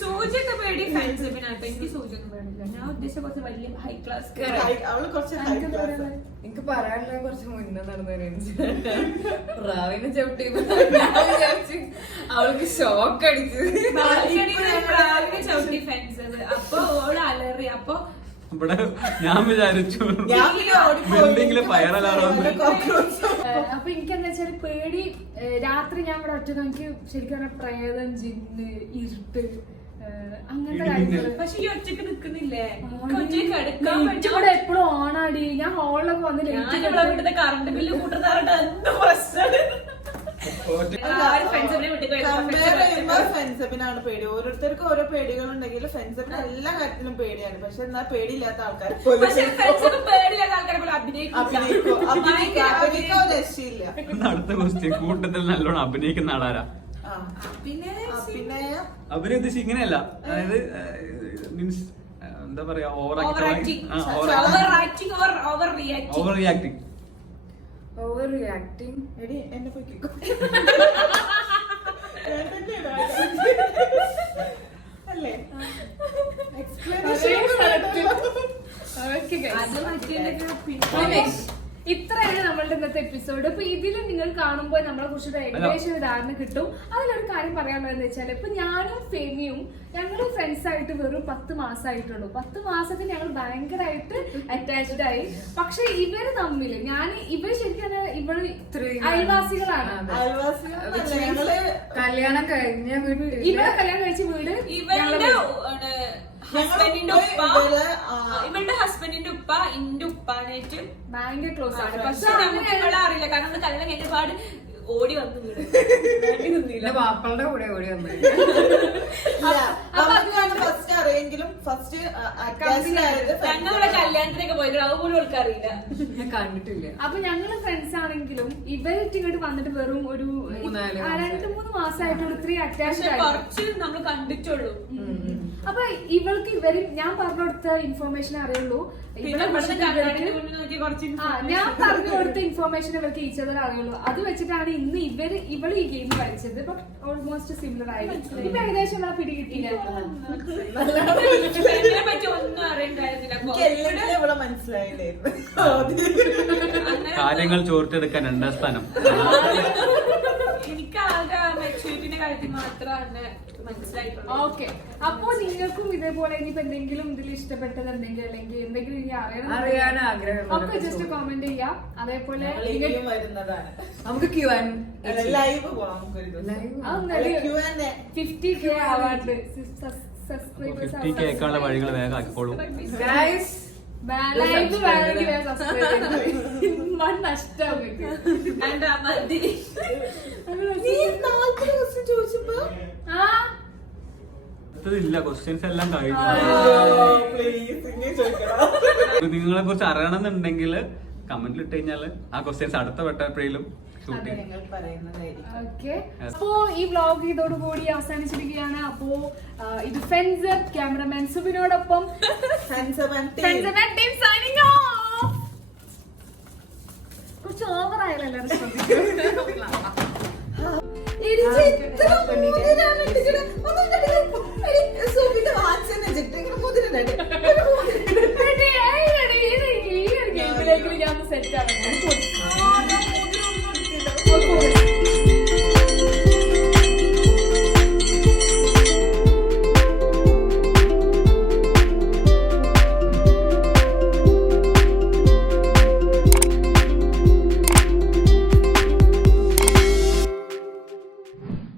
സൂചിയൊക്കെ പേടി ഫ്രണ്ട്സിനാണ്. എനിക്ക് സൂചിയൊക്കെ പേടില്ല. ഞാൻ ഉദ്ദേശിച്ച കുറച്ച് വലിയ ഹൈ ക്ലാസ് അവള് കുറച്ച് high class ആണ്. എനിക്ക് പറയാനുള്ള കുറച്ച് മുന്നേ നടന്ന റാവിനെ ചവിട്ടി ഞാൻ വിചാരിച്ചു അവൾക്ക് ഷോക്ക് അടിച്ചു. ചവിട്ടി ഫ്രണ്ട്സ് അപ്പൊ ഓള് അലറി. അപ്പൊ ഇവിടെ ഞാൻ വിചാരിച്ചു ഞാൻ പിന്നെ ഓടിപ്പോയി. ബിൽഡിങ്ങില് ഫയർ അലാറം. അപ്പൊ എനിക്ക് എന്താ വെച്ചാല് പേടി, രാത്രി ഞാൻ ഇവിടെ ഒറ്റ എനിക്ക് ശരിക്കും പറഞ്ഞാൽ പ്രേതം, ജിന്ന്, ഇരുട്ട്, അങ്ങനത്തെ കാര്യങ്ങള്. പക്ഷെ ഈ ഒറ്റക്ക് നിക്കുന്നില്ലേ, ഒറ്റയ്ക്ക് എടുക്കാൻ ഇവിടെ എപ്പോഴും ഓണാടി. ഞാൻ ഹോളിലൊക്കെ വന്ന് ലേറ്റ് കറണ്ട് ബില്ല് കൂട്ടുന്നവരുടെ എന്ത് പ്രശ്നമാണ്. കമ്പയർ ചെയ്യുമ്പോ ഫ്രണ്ട്സപ്പിനാണ് പേടി. ഓരോരുത്തർക്കും ഓരോ പേടികൾ ഉണ്ടെങ്കിൽ ഫ്രണ്ട്സപ്പിന് എല്ലാ കാര്യത്തിലും പേടിയാണ്. പക്ഷെ എന്നാ പേടിയില്ലാത്ത ആൾക്കാർ അഭിനയിക്കോ രക്ഷയില്ല. അടുത്ത ക്വസ്റ്റ്യൻ, കൂട്ടത്തിൽ നല്ലോണം അഭിനയിക്കുന്ന ആളാരാ? അഭിനയ അഭിനയം ഉദ്ദേശിച്ച് ഇങ്ങനെയല്ല, അതായത് മീൻസ് എന്താ പറയാ, ഓവർ റിയാക്ടിങ്. Over reacting. എടി എന്നെ പൊയ്ക്കോ. അല്ലേ ഇത്രയാണ് നമ്മളുടെ ഇന്നത്തെ എപ്പിസോഡ്. അപ്പൊ ഇതിൽ നിങ്ങൾ കാണുമ്പോൾ നമ്മളെ കുറിച്ച് ഏകദേശം ഒരു ധാരണ കിട്ടും. അതിലൊരു കാര്യം പറയാനുള്ളതെന്ന് വെച്ചാൽ ഇപ്പൊ ഞാനും ഫെമിയും ഞങ്ങള് ഫ്രണ്ട്സ് ആയിട്ട് വെറും 10 മാസമായിട്ടുള്ളൂ. 10 മാസത്തിൽ ഞങ്ങൾ ഭയങ്കരമായിട്ട് അറ്റാച്ച്ഡ് ആയി. പക്ഷെ ഇവര് തമ്മില് ഇവര് ശരിക്കും ഇവര് അയൽവാസികളാണ്. കല്യാണം കഴിഞ്ഞ വീട്, ഇവിടെ കല്യാണം കഴിച്ച വീട് ഇവളുടെ ഹസ്ബൻഡിന്റെ ഉപ്പ എന്റെ ഉപ്പാനായിട്ട് ഭയങ്കര ക്ലോസ് ആണ്. പക്ഷെ നമുക്ക് ഇവളെ അറിയില്ല. കാരണം നമ്മള് കല്യാണം കഴിഞ്ഞ പാട് ഓടി വന്നു വാപ്പളുടെ കൂടെ ഓടി വന്നു. ഫസ്റ്റ് അറിയെങ്കിലും ഫസ്റ്റ് ഞങ്ങളുടെ കല്യാണത്തിനൊക്കെ പോയത് അതുപോലും അവൾക്ക് അറിയില്ല, ഞാൻ കണ്ടിട്ടില്ല. അപ്പൊ ഞങ്ങള് ഫ്രണ്ട്സ് ആണെങ്കിലും ഇവരിട്ട് ഇങ്ങോട്ട് വന്നിട്ട് വെറും ഒരു 2-3 മാസമായിട്ടുള്ള ഇത്രയും അറ്റാച്ച്ഡ് ആയി. കുറച്ച് നമ്മൾ കണ്ടിട്ടുള്ളൂ. അപ്പൊ ഇവൾക്ക് ഞാൻ പറഞ്ഞു കൊടുത്ത ഇൻഫോർമേഷൻ അറിയുള്ളൂ. പിന്നെ പക്ഷെ കല്യാണത്തിന് മുന്നേ നോക്കി കുറച്ച് ഞാൻ പറഞ്ഞു കൊടുത്ത ഇൻഫോർമേഷൻ ഇവർക്ക് ഈച്ചതർ അറിയുള്ളൂ. അത് വെച്ചിട്ടാണ് ഇന്ന് ഇവള് ഈ ഗെയിം കളിച്ചത്. ബട്ട് ഓൾമോസ്റ്റ് സിമിലർ ആയി. ഇപ്പൊ ഏകദേശം ആ പിടി കിട്ടിയില്ല. ഇതിനെ പറ്റി ഒന്നും അറിയണ്ടായിരുന്നില്ല. ഇവിടെ മനസ്സിലായില്ലായിരുന്നു. കാര്യങ്ങൾ ചോർത്തെടുക്കാൻ 2ാം സ്ഥാനം. എനിക്ക് ആകെ മെച്ചൂരിറ്റിന്റെ കാര്യത്തിൽ മാത്രമാണ് മനസ്സിലായിട്ടുള്ളത്. ഓക്കെ, അപ്പൊ നിങ്ങൾക്കും ഇതേപോലെ ഇനിയിപ്പോ എന്തെങ്കിലും ഇതിൽ ഇഷ്ടപ്പെട്ടത് എന്തെങ്കിലും അല്ലെങ്കിൽ എന്തെങ്കിലും ഇനി അറിയാൻ ആഗ്രഹം ഒക്കെ ജസ്റ്റ് കമന്റ് ചെയ്യാം. അതേപോലെ വരുന്നതാണ്. നമുക്ക് ലൈവ് പോവാം. 50K ആവാണ്ട് 50K കേൾക്കാനുള്ള വഴികൾ വേഗം ആക്കിക്കോളൂ. ലൈവ് വേണമെങ്കിൽ നഷ്ടം. ചോദിച്ചപ്പോ ഇല്ല, ക്വസ്റ്റ്യൻസ് എല്ലാം കഴിഞ്ഞു. നിങ്ങളെ കുറിച്ച് അറിയണമെന്നുണ്ടെങ്കിൽ കമന്റിൽ ഇട്ട് കഴിഞ്ഞാല് ആ ക്വസ്റ്റ്യൻസ് അടുത്ത വട്ടപ്പോഴും ഷൂട്ട് ചെയ്യും. ഓക്കെ, അപ്പോ ഈ വ്ലോഗ് ഇതോടുകൂടി അവസാനിച്ചിരിക്കുകയാണ്. അപ്പോ ഇത് ഫ്രണ്ട്സ് ക്യാമറമാൻ സുബിനോടൊപ്പം കുറച്ച് ഓവർ ആയാലും എല്ലാവരും ശ്രദ്ധിക്കും.